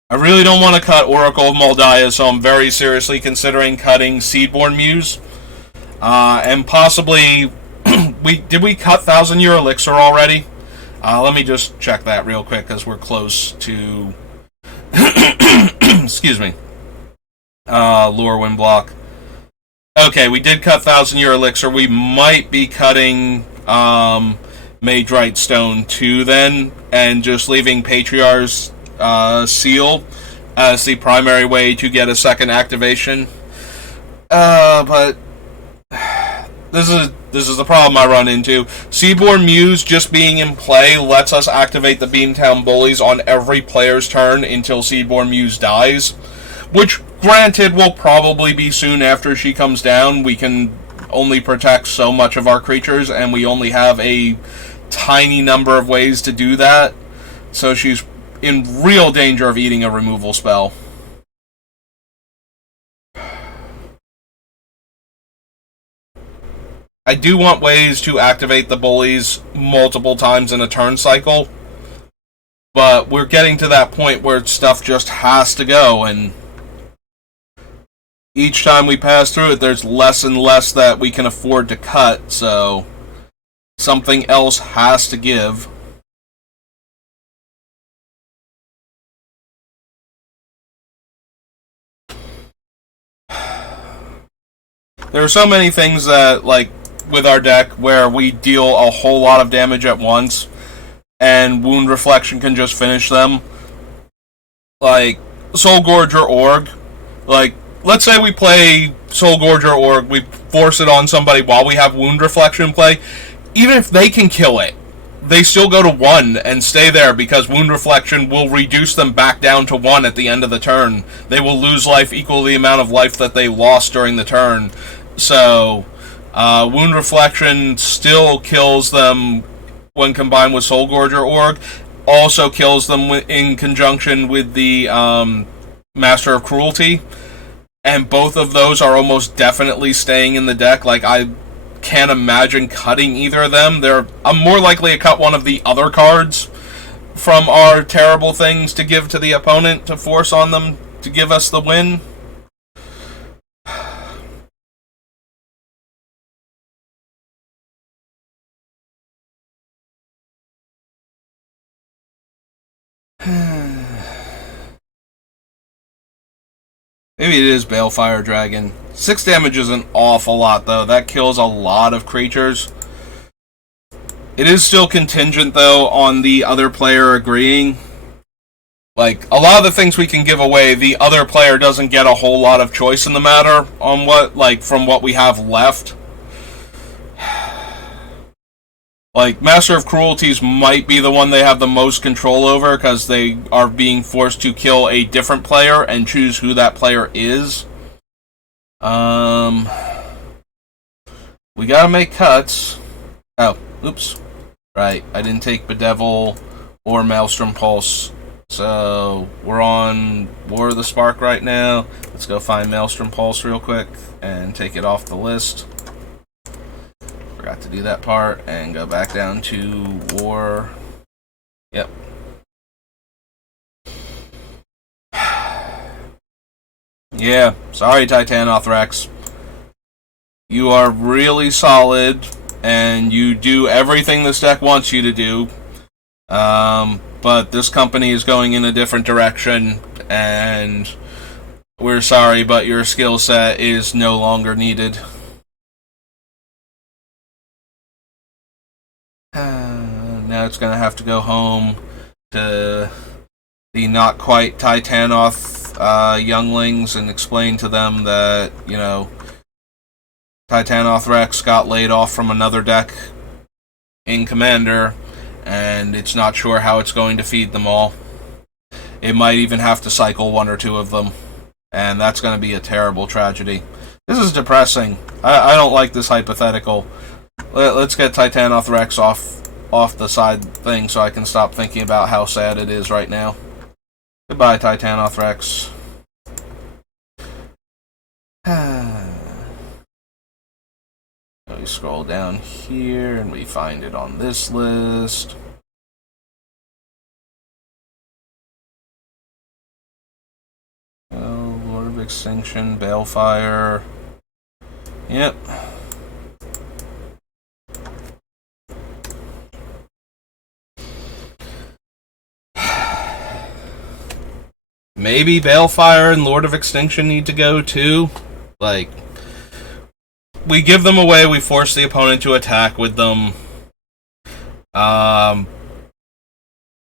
I really don't want to cut Oracle of Moldiah, so I'm very seriously considering cutting Seedborn Muse. And possibly, did we cut 1,000-Year Elixir already? Let me just check that real quick, because we're close to... Excuse me. Lure Wind Block. Okay, we did cut 1,000-Year Elixir. We might be cutting Magerite Stone too then, and just leaving Patriarch's Seal as the primary way to get a second activation. But this is the problem I run into. Seedborn Muse just being in play lets us activate the Beamtown Bullies on every player's turn until Seedborn Muse dies, which, granted, will probably be soon after she comes down. We can only protect so much of our creatures, and we only have a tiny number of ways to do that. So she's in real danger of eating a removal spell. I do want ways to activate the bullies multiple times in a turn cycle, but we're getting to that point where stuff just has to go, and each time we pass through it, there's less and less that we can afford to cut, so something else has to give. There are so many things that, like, with our deck, where we deal a whole lot of damage at once, and Wound Reflection can just finish them. Like, Soul Gorger Org. Like, let's say we play Soul Gorger Org, we force it on somebody while we have Wound Reflection play. Even if they can kill it, they still go to 1 and stay there, because Wound Reflection will reduce them back down to 1 at the end of the turn. They will lose life equal to the amount of life that they lost during the turn. So, Wound Reflection still kills them when combined with Soul Gorger Org. Also kills them in conjunction with the Master of Cruelty. And both of those are almost definitely staying in the deck. Like, I can't imagine cutting either of them. I'm more likely to cut one of the other cards from our terrible things to give to the opponent to force on them to give us the win. Maybe it is Balefire Dragon. 6 damage is an awful lot, though. That kills a lot of creatures. It is still contingent, though, on the other player agreeing. Like, a lot of the things we can give away, the other player doesn't get a whole lot of choice in the matter on what, like, from what we have left. Like, Master of Cruelties might be the one they have the most control over, because they are being forced to kill a different player and choose who that player is. We gotta make cuts. Oh, oops. Right, I didn't take Bedevil or Maelstrom Pulse. So, we're on War of the Spark right now. Let's go find Maelstrom Pulse real quick and take it off the list. Forgot to do that part, and go back down to War. Yep. Yeah, sorry, Titanothrax. You are really solid, and you do everything this deck wants you to do. But this company is going in a different direction, and we're sorry, but your skill set is no longer needed. Now it's going to have to go home to the not quite Titanoth younglings and explain to them that, you know, Titanothrax got laid off from another deck in Commander, and it's not sure how it's going to feed them all. It might even have to cycle 1 or 2 of them, and that's going to be a terrible tragedy. This is depressing. I don't like this hypothetical. Let's get Titanothrax off the side thing so I can stop thinking about how sad it is right now. Goodbye, Titanothrax. We scroll down here and we find it on this list. Oh, Lord of Extinction, Balefire. Yep. Maybe Balefire and Lord of Extinction need to go too. Like, we give them away, we force the opponent to attack with them. The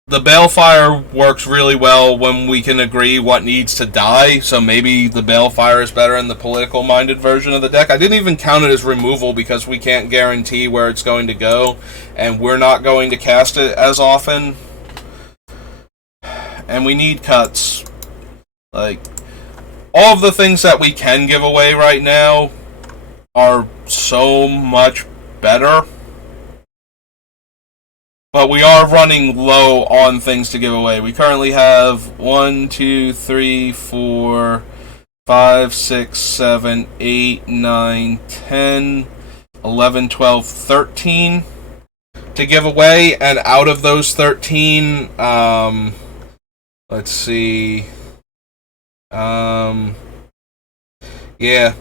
Balefire works really well when we can agree what needs to die, so maybe the Balefire is better in the political-minded version of the deck. I didn't even count it as removal because we can't guarantee where it's going to go, and we're not going to cast it as often. And we need cuts. Like, all of the things that we can give away right now are so much better. But we are running low on things to give away. We currently have 1, 2, 3, 4, 5, 6, 7, 8, 9, 10, 11, 12, 13 to give away. And out of those 13, let's see. Yeah.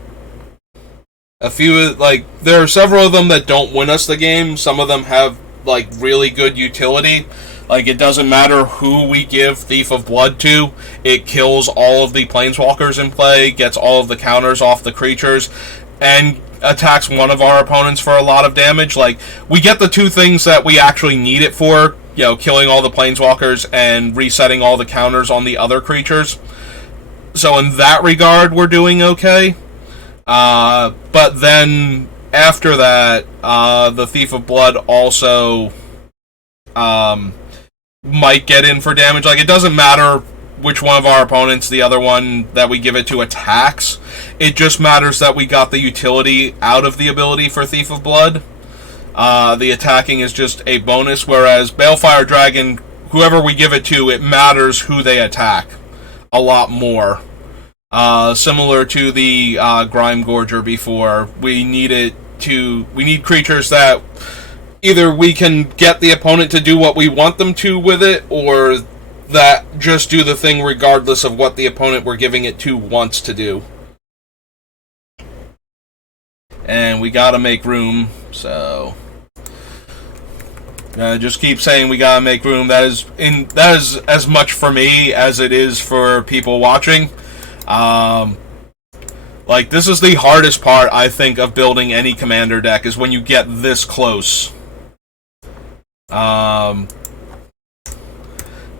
A few, there are several of them that don't win us the game. Some of them have, really good utility. It doesn't matter who we give Thief of Blood to, it kills all of the Planeswalkers in play, gets all of the counters off the creatures, and attacks one of our opponents for a lot of damage. We get the two things that we actually need it for, killing all the Planeswalkers and resetting all the counters on the other creatures. So in that regard, we're doing okay. But then after that, the Thief of Blood also might get in for damage. It doesn't matter which one of our opponents the other one that we give it to attacks. It just matters that we got the utility out of the ability for Thief of Blood. The attacking is just a bonus, whereas Balefire Dragon, whoever we give it to, it matters who they attack a lot more. Similar to the Grime Gorger before, we need creatures that either we can get the opponent to do what we want them to with it, or that just do the thing regardless of what the opponent we're giving it to wants to do. And we gotta make room, so just keep saying we gotta make room. That is as much for me as it is for people watching. This is the hardest part, I think, of building any commander deck, is when you get this close.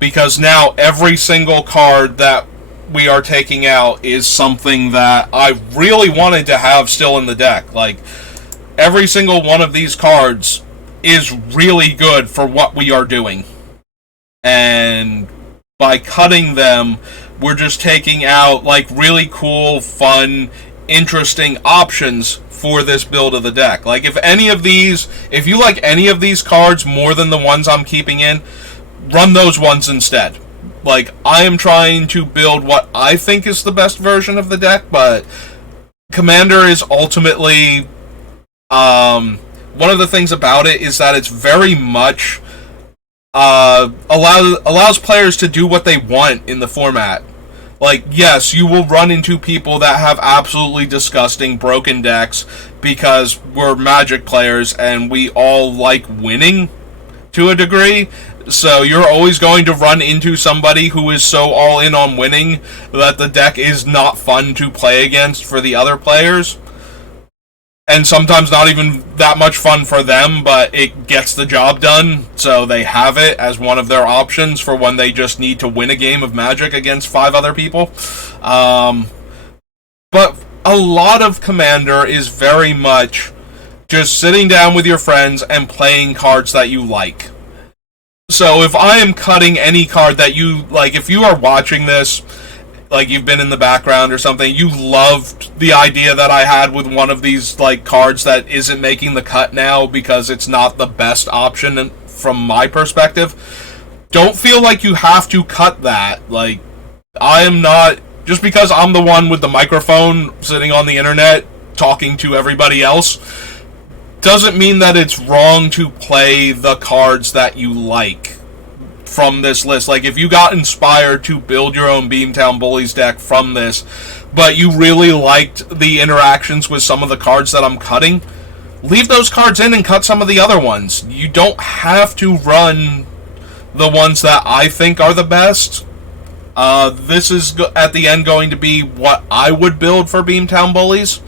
Because now every single card that we are taking out is something that I really wanted to have still in the deck. Every single one of these cards is really good for what we are doing. And by cutting them, we're just taking out, really cool, fun, interesting options for this build of the deck. If you like any of these cards more than the ones I'm keeping in, run those ones instead. I am trying to build what I think is the best version of the deck, but Commander is ultimately, one of the things about it is that it's very much allows players to do what they want in the format. Yes, you will run into people that have absolutely disgusting broken decks because we're Magic players and we all like winning to a degree. So you're always going to run into somebody who is so all in on winning that the deck is not fun to play against for the other players. And sometimes not even that much fun for them, but it gets the job done, so they have it as one of their options for when they just need to win a game of Magic against 5 other people. But a lot of Commander is very much just sitting down with your friends and playing cards that you like. So if I am cutting any card that you like, if you are watching this, you've been in the background or something, you loved the idea that I had with one of these cards that isn't making the cut now because it's not the best option from my perspective, don't feel like you have to cut that. I am not, just because I'm the one with the microphone sitting on the internet talking to everybody else, doesn't mean that it's wrong to play the cards that you like from this list. If you got inspired to build your own Beamtown Bullies deck from this, but you really liked the interactions with some of the cards that I'm cutting, leave those cards in and cut some of the other ones. You don't have to run the ones that I think are the best. This is, at the end, going to be what I would build for Beamtown Bullies.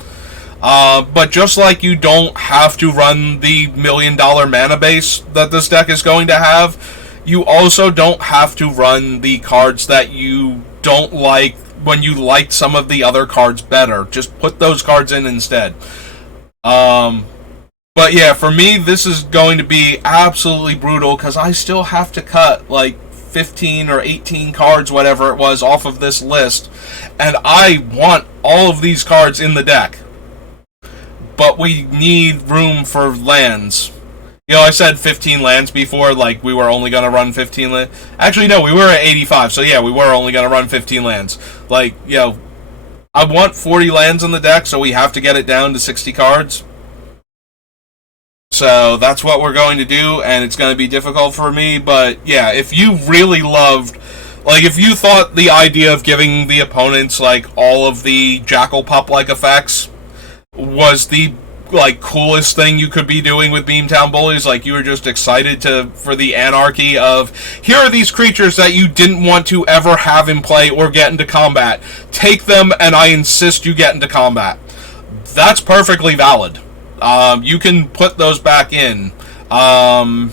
But just like you don't have to run the $1 million mana base that this deck is going to have, you also don't have to run the cards that you don't like when you liked some of the other cards better. Just put those cards in instead. But yeah, for me, this is going to be absolutely brutal because I still have to cut 15 or 18 cards, whatever it was, off of this list, and I want all of these cards in the deck. But we need room for lands. You know, I said 15 lands before, like we were only going to run 15 lands. Actually, no, we were at 85, so yeah, we were only going to run 15 lands. Like, you know, I want 40 lands in the deck, so we have to get it down to 60 cards. So that's what we're going to do, and it's going to be difficult for me, but yeah, if you really loved, like if you thought the idea of giving the opponents like all of the Jackal Pup-like effects was the like coolest thing you could be doing with Beamtown Bullies, like you were just excited for the anarchy of, here are these creatures that you didn't want to ever have in play or get into combat. Take them and I insist you get into combat. That's perfectly valid. You can put those back in and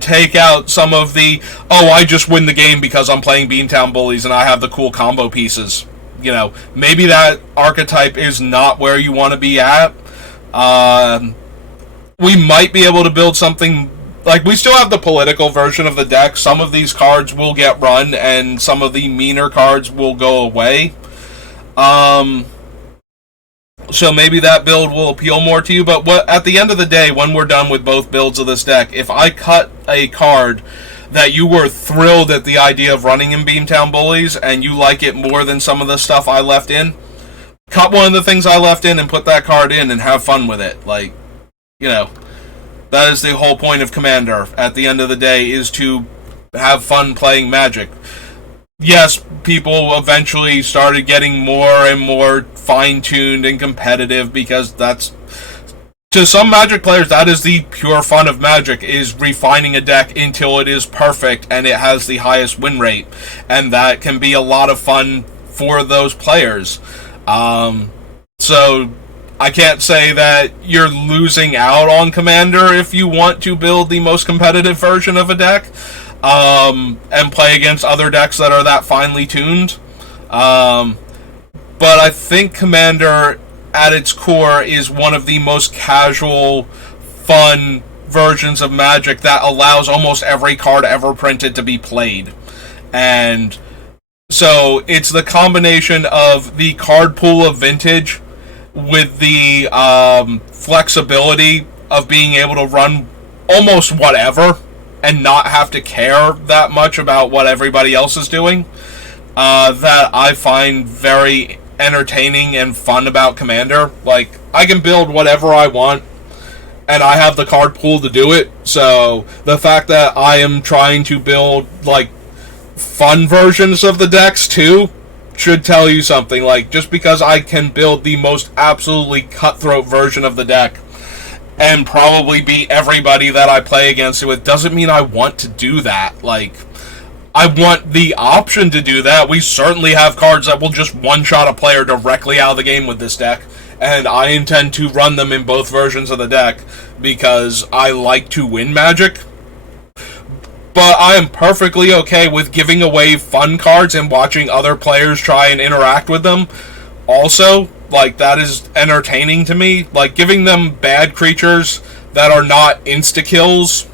take out some of the, oh, I just win the game because I'm playing Beamtown Bullies and I have the cool combo pieces. You know, maybe that archetype is not where you want to be at. We might be able to build something, like we still have the political version of the deck. Some of these cards will get run and some of the meaner cards will go away. So maybe that build will appeal more to you, but at the end of the day, when we're done with both builds of this deck, if I cut a card that you were thrilled at the idea of running in Beamtown Bullies, and you like it more than some of the stuff I left in, cut one of the things I left in and put that card in and have fun with it. Like, you know, that is the whole point of Commander, at the end of the day, is to have fun playing Magic. Yes, people eventually started getting more and more fine-tuned and competitive because that's, to some Magic players, that is the pure fun of Magic, is refining a deck until it is perfect and it has the highest win rate. And that can be a lot of fun for those players. So I can't say that you're losing out on Commander if you want to build the most competitive version of a deck. And play against other decks that are that finely tuned. But I think Commander, at its core, is one of the most casual, fun versions of Magic that allows almost every card ever printed to be played. And so it's the combination of the card pool of Vintage with the flexibility of being able to run almost whatever and not have to care that much about what everybody else is doing, that I find very entertaining and fun about Commander. Like, I can build whatever I want, and I have the card pool to do it, so the fact that I am trying to build, like, fun versions of the decks, too, should tell you something. Like, just because I can build the most absolutely cutthroat version of the deck and probably beat everybody that I play against it with, doesn't mean I want to do that. Like, I want the option to do that. We certainly have cards that will just one-shot a player directly out of the game with this deck, and I intend to run them in both versions of the deck because I like to win Magic. But I am perfectly okay with giving away fun cards and watching other players try and interact with them. Also, like, that is entertaining to me. Like, giving them bad creatures that are not insta-kills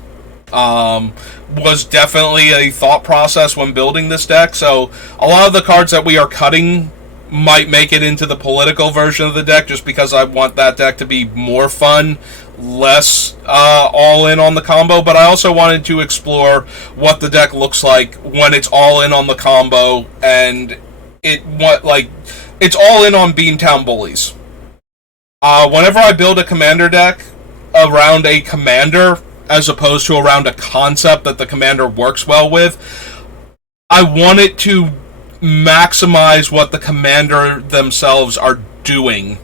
was definitely a thought process when building this deck. So, a lot of the cards that we are cutting might make it into the political version of the deck just because I want that deck to be more fun, less all in on the combo. But I also wanted to explore what the deck looks like when it's all in on the combo, and it's all in on Beamtown Bullies. Whenever I build a Commander deck around a Commander, as opposed to around a concept that the Commander works well with, I want it to maximize what the Commander themselves are doing.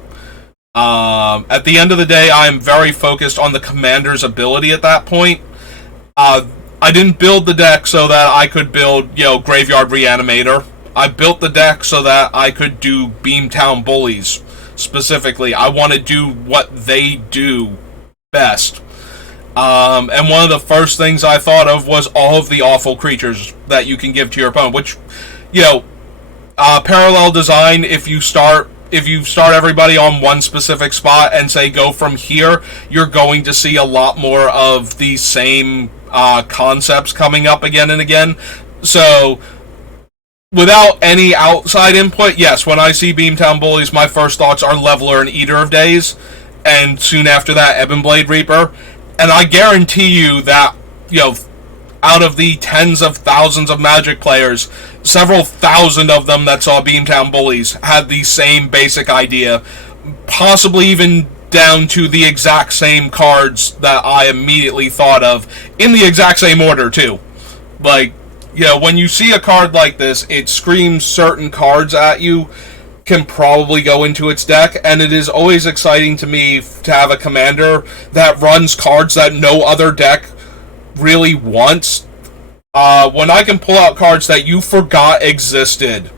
At the end of the day, I am very focused on the Commander's ability at that point. I didn't build the deck so that I could build, Graveyard Reanimator. I built the deck so that I could do Beamtown Bullies, specifically. I want to do what they do best. And one of the first things I thought of was all of the awful creatures that you can give to your opponent, which, parallel design, if you start everybody on one specific spot and say go from here, you're going to see a lot more of the same concepts coming up again and again. So, without any outside input, yes, when I see Beamtown Bullies, my first thoughts are Leveler and Eater of Days, and soon after that, Ebon Blade Reaper. And I guarantee you that, out of the tens of thousands of Magic players, several thousand of them that saw Beamtown Bullies had the same basic idea, possibly even down to the exact same cards that I immediately thought of, in the exact same order, too. Like, when you see a card like this, it screams certain cards at you can probably go into its deck, and it is always exciting to me to have a commander that runs cards that no other deck really wants. When I can pull out cards that you forgot existed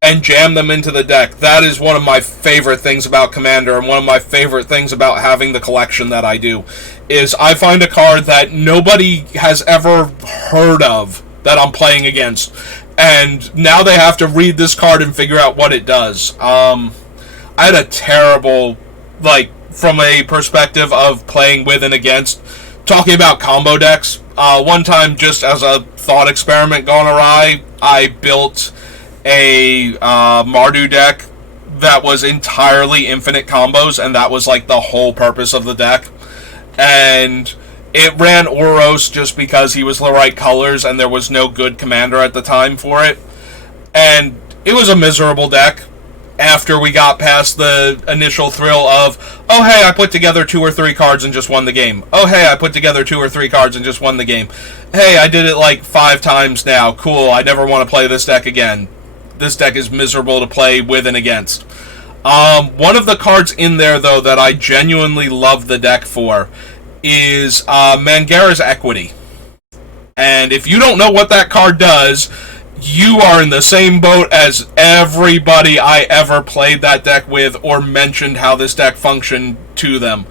and jam them into the deck, that is one of my favorite things about Commander, and one of my favorite things about having the collection that I do, is I find a card that nobody has ever heard of that I'm playing against, and now they have to read this card and figure out what it does. I had a terrible, from a perspective of playing with and against, talking about combo decks. One time, just as a thought experiment gone awry, I built a Mardu deck that was entirely infinite combos, and that was the whole purpose of the deck. And it ran Oros just because he was the right colors, and there was no good commander at the time for it. And it was a miserable deck after we got past the initial thrill of, oh hey, I put together 2 or 3 cards and just won the game. Oh hey, I put together 2 or 3 cards and just won the game. Hey, I did it 5 times now. Cool, I never want to play this deck again. This deck is miserable to play with and against. One of the cards in there, though, that I genuinely love the deck for is Mangara's Equity. And if you don't know what that card does, you are in the same boat as everybody I ever played that deck with or mentioned how this deck functioned to them.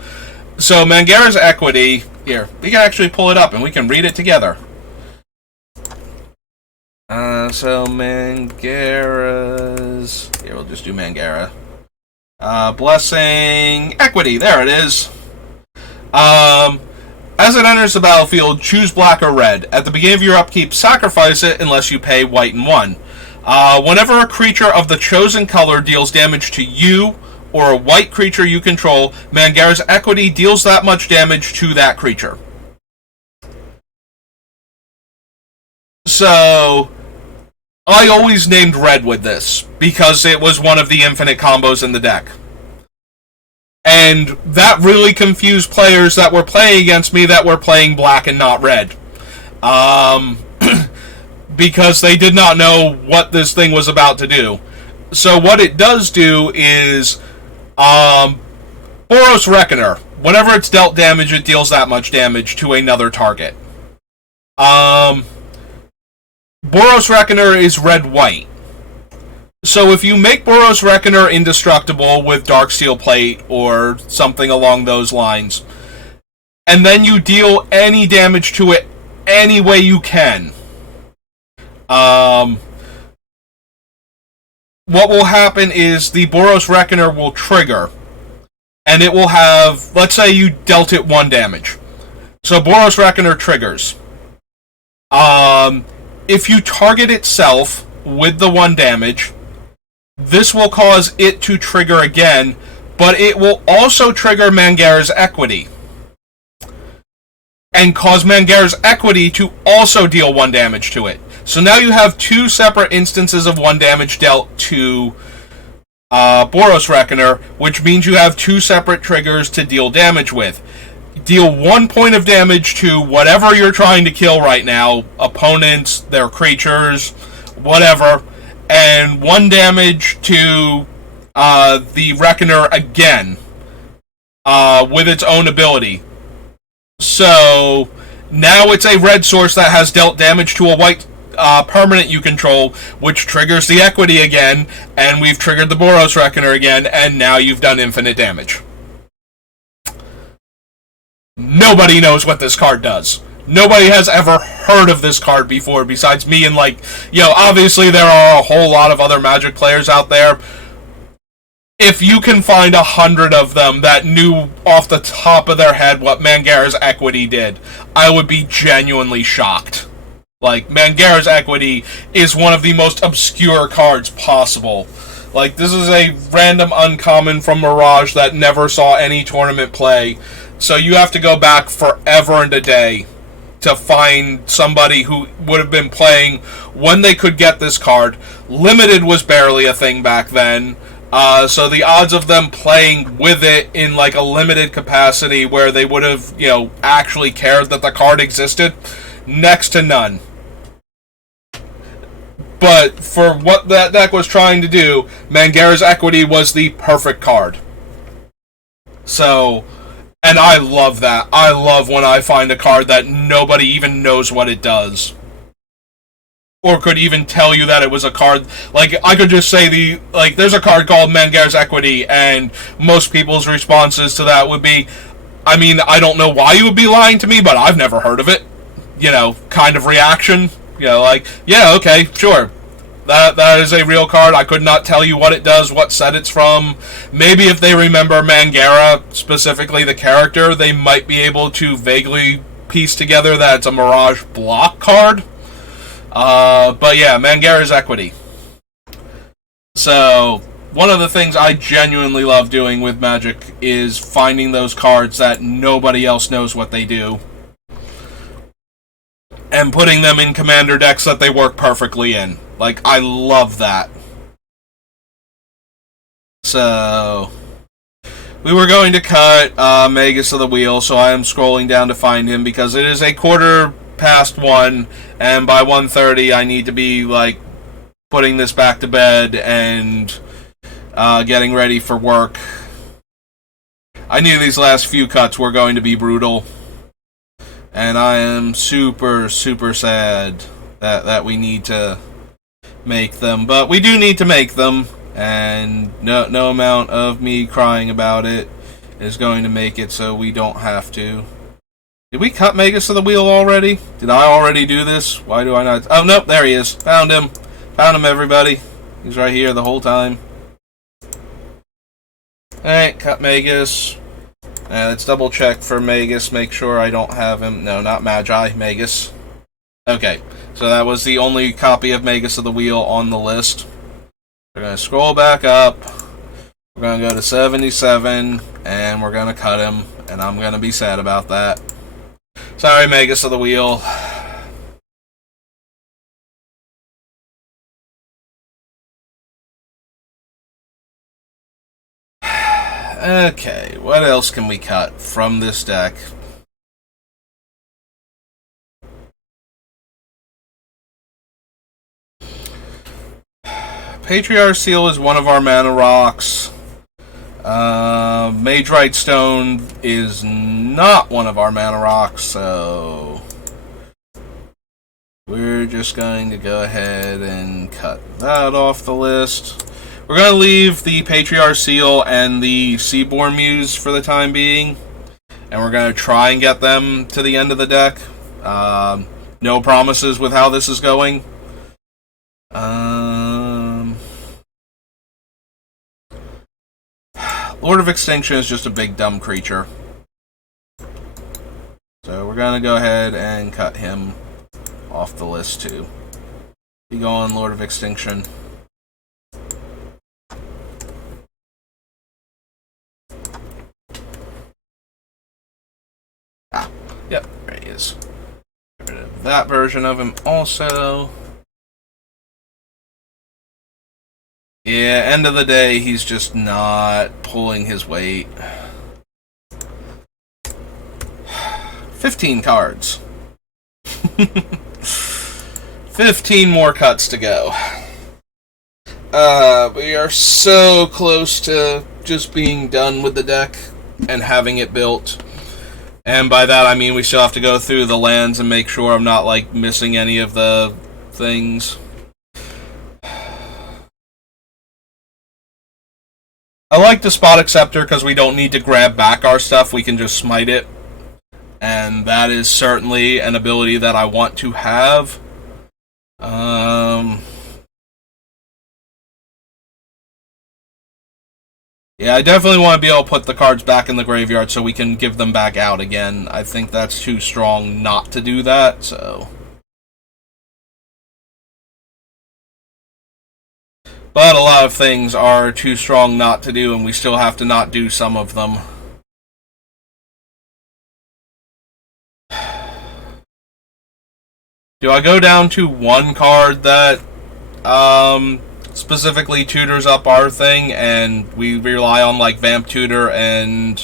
So Mangara's Equity, here, we can actually pull it up and we can read it together. So Mangara's, here, we'll just do Mangara. Blessing Equity, there it is. As it enters the battlefield, choose black or red. At the beginning of your upkeep, sacrifice it unless you pay white and 1. Whenever a creature of the chosen color deals damage to you or a white creature you control, Mangara's Equity deals that much damage to that creature. So, I always named red with this, because it was one of the infinite combos in the deck. And that really confused players that were playing against me that were playing black and not red. Because they did not know what this thing was about to do. So what it does do is, Boros Reckoner. Whenever it's dealt damage, it deals that much damage to another target. Boros Reckoner is red-white. So if you make Boros Reckoner indestructible with Darksteel Plate or something along those lines, and then you deal any damage to it any way you can, what will happen is the Boros Reckoner will trigger, and it will have, let's say you dealt it 1 damage. So Boros Reckoner triggers. If you target itself with the 1 damage, this will cause it to trigger again, but it will also trigger Mangara's Equity. And cause Mangara's Equity to also deal 1 damage to it. So now you have 2 separate instances of 1 damage dealt to Boros Reckoner, which means you have 2 separate triggers to deal damage with. Deal 1 point of damage to whatever you're trying to kill right now, opponents, their creatures, whatever, and 1 damage to the Reckoner again with its own ability. So now it's a red source that has dealt damage to a white permanent you control, which triggers the Equity again, and we've triggered the Boros Reckoner again, and now you've done infinite damage. Nobody knows what this card does. Nobody has ever heard of this card before besides me and, obviously there are a whole lot of other Magic players out there. If you can find 100 of them that knew off the top of their head what Mangara's Equity did, I would be genuinely shocked. Like, Mangara's Equity is one of the most obscure cards possible. Like, this is a random uncommon from Mirage that never saw any tournament play. So you have to go back forever and a day to find somebody who would have been playing when they could get this card. Limited was barely a thing back then. So the odds of them playing with it in like a limited capacity where they would have, actually cared that the card existed, next to none. But for what that deck was trying to do, Mangara's Equity was the perfect card. So, and I love that. I love when I find a card that nobody even knows what it does. Or could even tell you that it was a card. Like, I could just say there's a card called Mangara's Equity, and most people's responses to that would be, I mean, I don't know why you would be lying to me, but I've never heard of it. Kind of reaction. Yeah, okay, sure. That is a real card. I could not tell you what it does, what set it's from. Maybe if they remember Mangara, specifically the character, they might be able to vaguely piece together that it's a Mirage block card. But yeah, Mangara's Equity. So, one of the things I genuinely love doing with Magic is finding those cards that nobody else knows what they do, and putting them in commander decks that they work perfectly in. Like, I love that. So, we were going to cut Magus of the Wheel, so I am scrolling down to find him because it is a 1:15, and by 1:30 I need to be, putting this back to bed and getting ready for work. I knew these last few cuts were going to be brutal. And I am super, super sad that we need to make them. But we do need to make them. And no amount of me crying about it is going to make it so we don't have to. Did we cut Magus of the Wheel already? Did I already do this? Why do I not? Oh, nope, there he is. Found him. Found him, everybody. He's right here the whole time. Alright, cut Magus. Let's double check for Magus, make sure I don't have him. No, not Magi, Magus. Okay, so that was the only copy of Magus of the Wheel on the list. We're going to scroll back up. We're going to go to 77, and we're going to cut him, and I'm going to be sad about that. Sorry, Magus of the Wheel. Okay, what else can we cut from this deck? Patriarch Seal is one of our mana rocks. Magerite Stone is not one of our mana rocks, so we're just going to go ahead and cut that off the list. We're going to leave the Patriarch Seal and the Seaborn Muse for the time being. And we're going to try and get them to the end of the deck. No promises with how this is going. Lord of Extinction is just a big dumb creature. So we're going to go ahead and cut him off the list too. Be going, Lord of Extinction. Yep, there he is. Get rid of that version of him also. Yeah, end of the day, he's just not pulling his weight. 15 cards. 15 more cuts to go. We are so close to just being done with the deck and having it built. And by that I mean we still have to go through the lands and make sure I'm not, missing any of the things. I like the Spot Acceptor because we don't need to grab back our stuff, we can just smite it. And that is certainly an ability that I want to have. Yeah, I definitely want to be able to put the cards back in the graveyard so we can give them back out again. I think that's too strong not to do that, so But a lot of things are too strong not to do, and we still have to not do some of them. Do I go down to one card that specifically tutors up our thing, and we rely on like Vamp Tutor and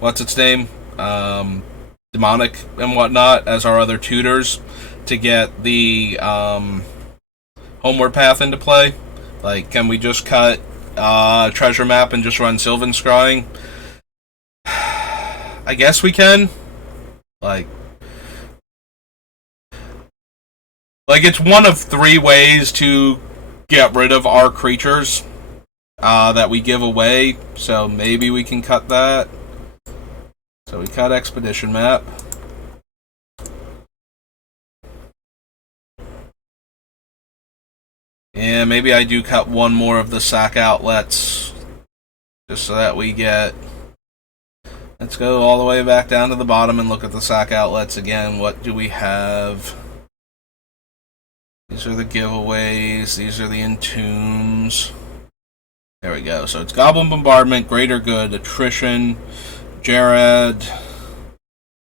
what's its name? Demonic and whatnot as our other tutors to get the homeward path into play? Like, can we just cut treasure map and just run Sylvan Scrying? I guess we can. Like it's one of 3 ways to get rid of our creatures that we give away, so maybe we can cut that. So we cut Expedition Map. Yeah, maybe I do cut one more of the sack outlets, just so that we get... Let's go all the way back down to the bottom and look at the sack outlets again. What do we have? These are the giveaways. These are the entombs. There we go. So it's Goblin Bombardment, Greater Good, Attrition, Jared,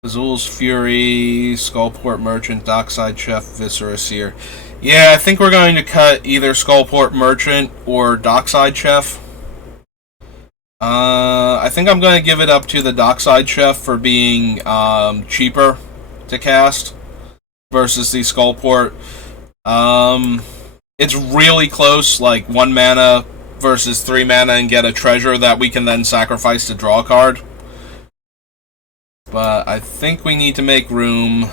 Azul's Fury, Skullport Merchant, Dockside Chef, Viscera Seer. Yeah, I think we're going to cut either Skullport Merchant or Dockside Chef. I think I'm going to give it up to the Dockside Chef for being cheaper to cast versus the Skullport. It's really close, like 1 mana versus 3 mana, and get a treasure that we can then sacrifice to draw a card. But I think we need to make room.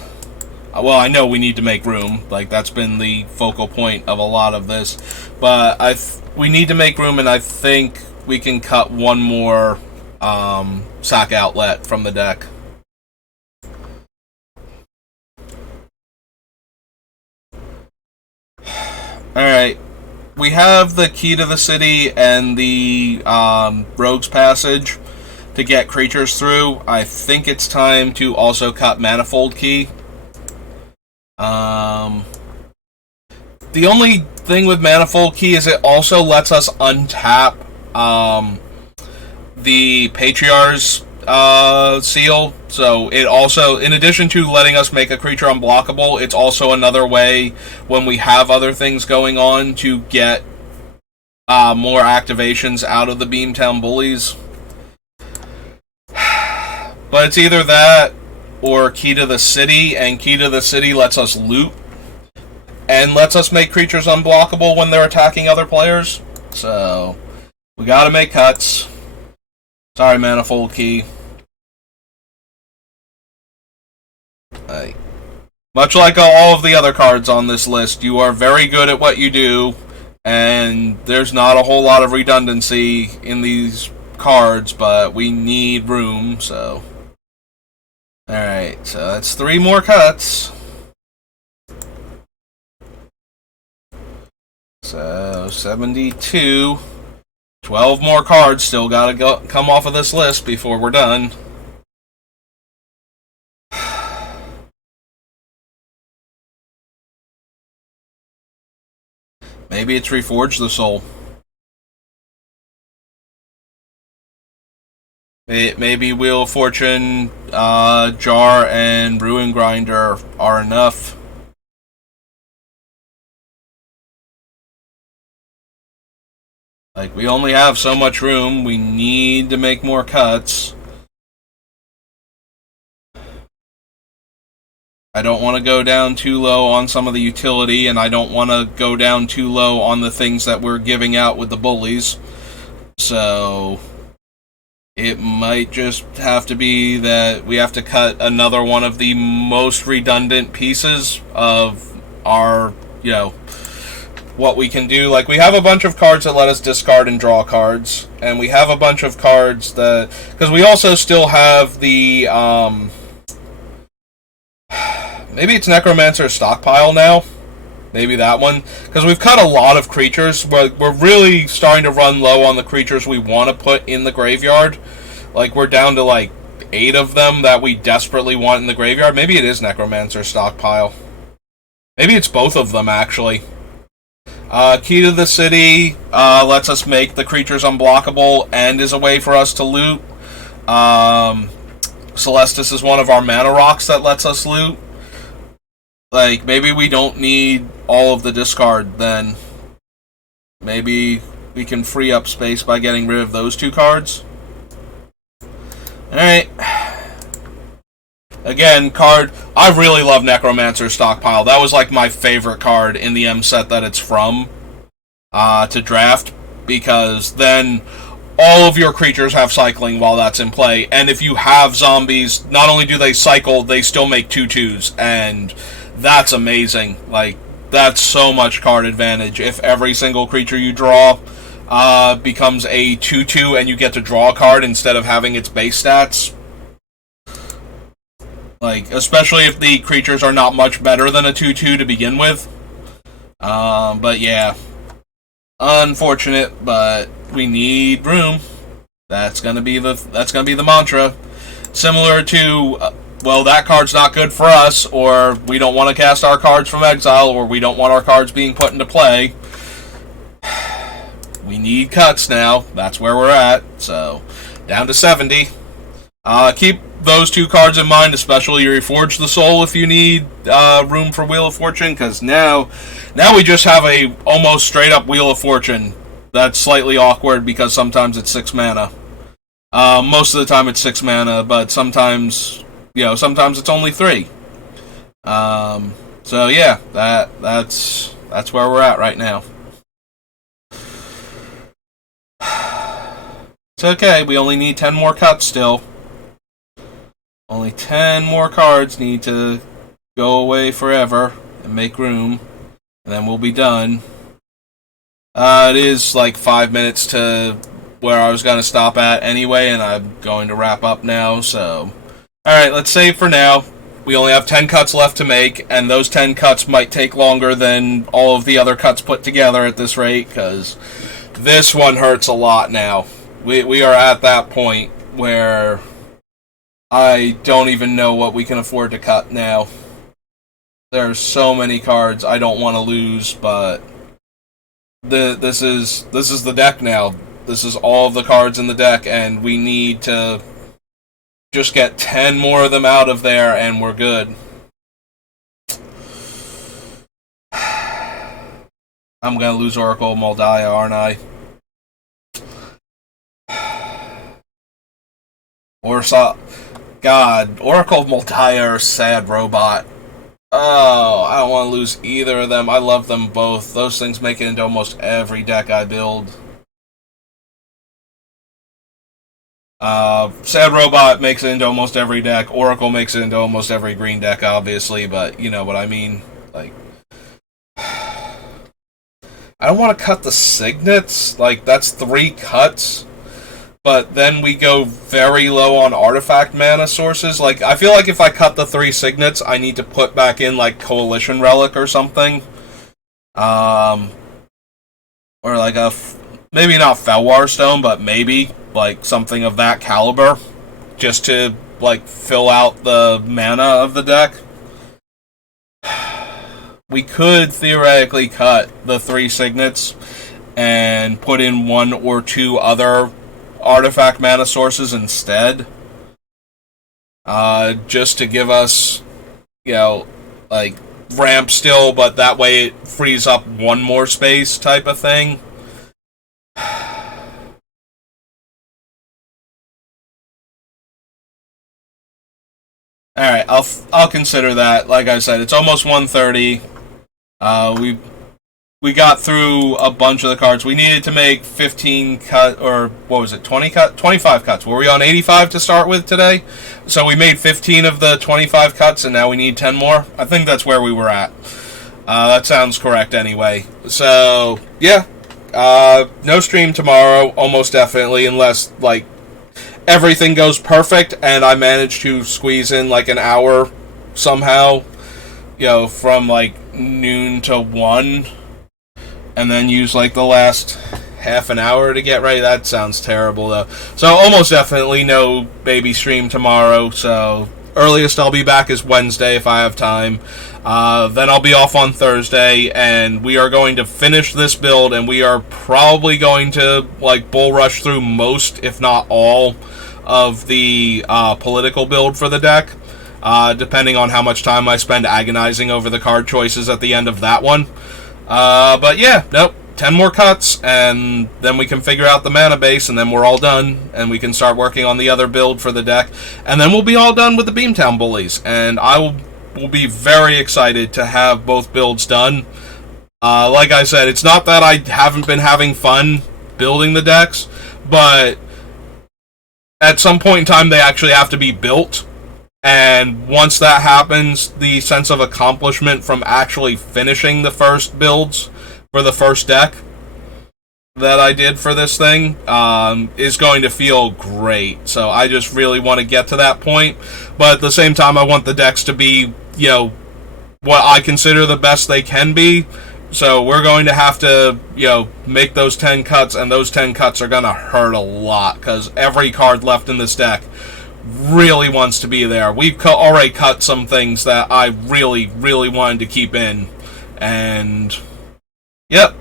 Well, I know we need to make room. Like, that's been the focal point of a lot of this. But we need to make room, and I think we can cut one more sack outlet from the deck. Alright. We have the Key to the City and the Rogue's Passage to get creatures through. I think it's time to also cut Manifold Key. The only thing with Manifold Key is it also lets us untap the Patriarch's seal. So it also, in addition to letting us make a creature unblockable, it's also another way when we have other things going on to get more activations out of the Beamtown Bullies. But it's either that or Key to the City, and Key to the City lets us loot and lets us make creatures unblockable when they're attacking other players. So we gotta make cuts. Sorry, Manifold Key. Much like all of the other cards on this list, you are very good at what you do, and there's not a whole lot of redundancy in these cards, but we need room, so... Alright, so that's 3 more cuts. So, 72. 12 more cards still gotta come off of this list before we're done. Maybe it's Reforge the Soul. Maybe Wheel of Fortune, Jar, and Ruin Grinder are enough. Like, we only have so much room. We need to make more cuts. I don't want to go down too low on some of the utility, and I don't want to go down too low on the things that we're giving out with the Bullies. So it might just have to be that we have to cut another one of the most redundant pieces of our, you know, what we can do. Like, we have a bunch of cards that let us discard and draw cards, and we have a bunch of cards that... Because we also still have the, maybe it's Necromancer Stockpile now. Maybe that one. Because we've cut a lot of creatures. We're really starting to run low on the creatures we want to put in the graveyard. Like, we're down to, like, 8 of them that we desperately want in the graveyard. Maybe it is Necromancer Stockpile. Maybe it's both of them, actually. Key to the City lets us make the creatures unblockable and is a way for us to loot. Celestis is one of our mana rocks that lets us loot. Like, maybe we don't need all of the discard then. Maybe we can free up space by getting rid of those 2 cards. Alright. Again, card... I really love Necromancer's Stockpile. That was like my favorite card in the M set that it's from to draft, because then all of your creatures have cycling while that's in play, and if you have zombies, not only do they cycle, they still make 2/2s, and that's amazing. Like, that's so much card advantage. If every single creature you draw becomes a 2/2 and you get to draw a card instead of having its base stats. Like, especially if the creatures are not much better than a 2/2 to begin with. But yeah. Unfortunate, but we need room. That's gonna be the mantra. Similar to, well, that card's not good for us, or we don't want to cast our cards from exile, or we don't want our cards being put into play. We need cuts now. That's where we're at. So, down to 70. Keep those 2 cards in mind, especially your Reforge the Soul if you need room for Wheel of Fortune, because now we just have a almost straight up Wheel of Fortune. That's slightly awkward because sometimes it's 6 mana. Most of the time it's 6 mana, but sometimes it's only 3. So yeah, that's where we're at right now. It's okay, we only need 10 more cuts still. Only 10 more cards need to go away forever and make room, and then we'll be done. It is like 5 minutes to where I was going to stop at anyway, and I'm going to wrap up now, so... Alright, let's save for now. We only have 10 cuts left to make, and those 10 cuts might take longer than all of the other cuts put together at this rate, because this one hurts a lot now. We are at that point where I don't even know what we can afford to cut now. There's so many cards I don't want to lose, but this is the deck now. This is all of the cards in the deck, and we need to just get 10 more of them out of there, and we're good. I'm gonna lose Oracle Moldiah, aren't I? God, Oracle Moldiah or Sad Robot. Oh, I don't want to lose either of them. I love them both. Those things make it into almost every deck I build. Sad Robot makes it into almost every deck. Oracle makes it into almost every green deck, obviously, but you know what I mean. Like, I don't want to cut the Signets. Like, that's 3 cuts. But then we go very low on artifact mana sources. Like, I feel like if I cut the 3 Signets, I need to put back in, like, Coalition Relic or something. Or, like, maybe not Felwar Stone, but maybe, like, something of that caliber. Just to, like, fill out the mana of the deck. We could theoretically cut the 3 Signets and put in 1 or 2 other artifact mana sources instead, just to give us, like, ramp still, but that way it frees up 1 more space type of thing. Alright, I'll consider that. Like I said, it's almost 1:30. We got through a bunch of the cards. We needed to make 15 cut, or what was it, 25 cuts. Were we on 85 to start with today? So we made 15 of the 25 cuts, and now we need 10 more. I think that's where we were at. That sounds correct anyway. So, yeah. No stream tomorrow, almost definitely, unless, like, everything goes perfect, and I manage to squeeze in, like, an hour somehow, from, like, noon to 1. And then use, like, the last half an hour to get ready. That sounds terrible, though. So, almost definitely no baby stream tomorrow. So, earliest I'll be back is Wednesday if I have time. Then I'll be off on Thursday, and we are going to finish this build, and we are probably going to like bull rush through most, if not all, of the political build for the deck, depending on how much time I spend agonizing over the card choices at the end of that one. But yeah, nope. 10 more cuts, and then we can figure out the mana base, and then we're all done, and we can start working on the other build for the deck, and then we'll be all done with the Beamtown Bullies, and I will be very excited to have both builds done. Like I said, it's not that I haven't been having fun building the decks, but at some point in time they actually have to be built, and once that happens, the sense of accomplishment from actually finishing the first builds for the first deck that I did for this thing is going to feel great. So I just really want to get to that point, but at the same time I want the decks to be, you know, what I consider the best they can be. So we're going to have to, you know, make those 10 cuts, and those 10 cuts are going to hurt a lot because every card left in this deck really wants to be there. We've already cut some things that I really wanted to keep in, and yep.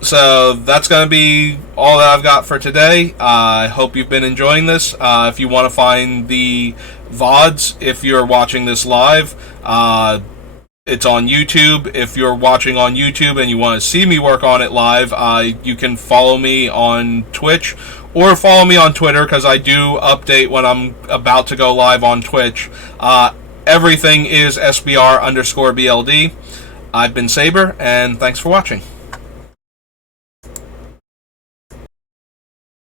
So that's going to be all that I've got for today. I hope you've been enjoying this. If you want to find the VODs, if you're watching this live, it's on YouTube. If you're watching on YouTube and you want to see me work on it live, you can follow me on Twitch or follow me on Twitter, because I do update when I'm about to go live on Twitch. Everything is SBR_BLD. I've been Saber, and thanks for watching.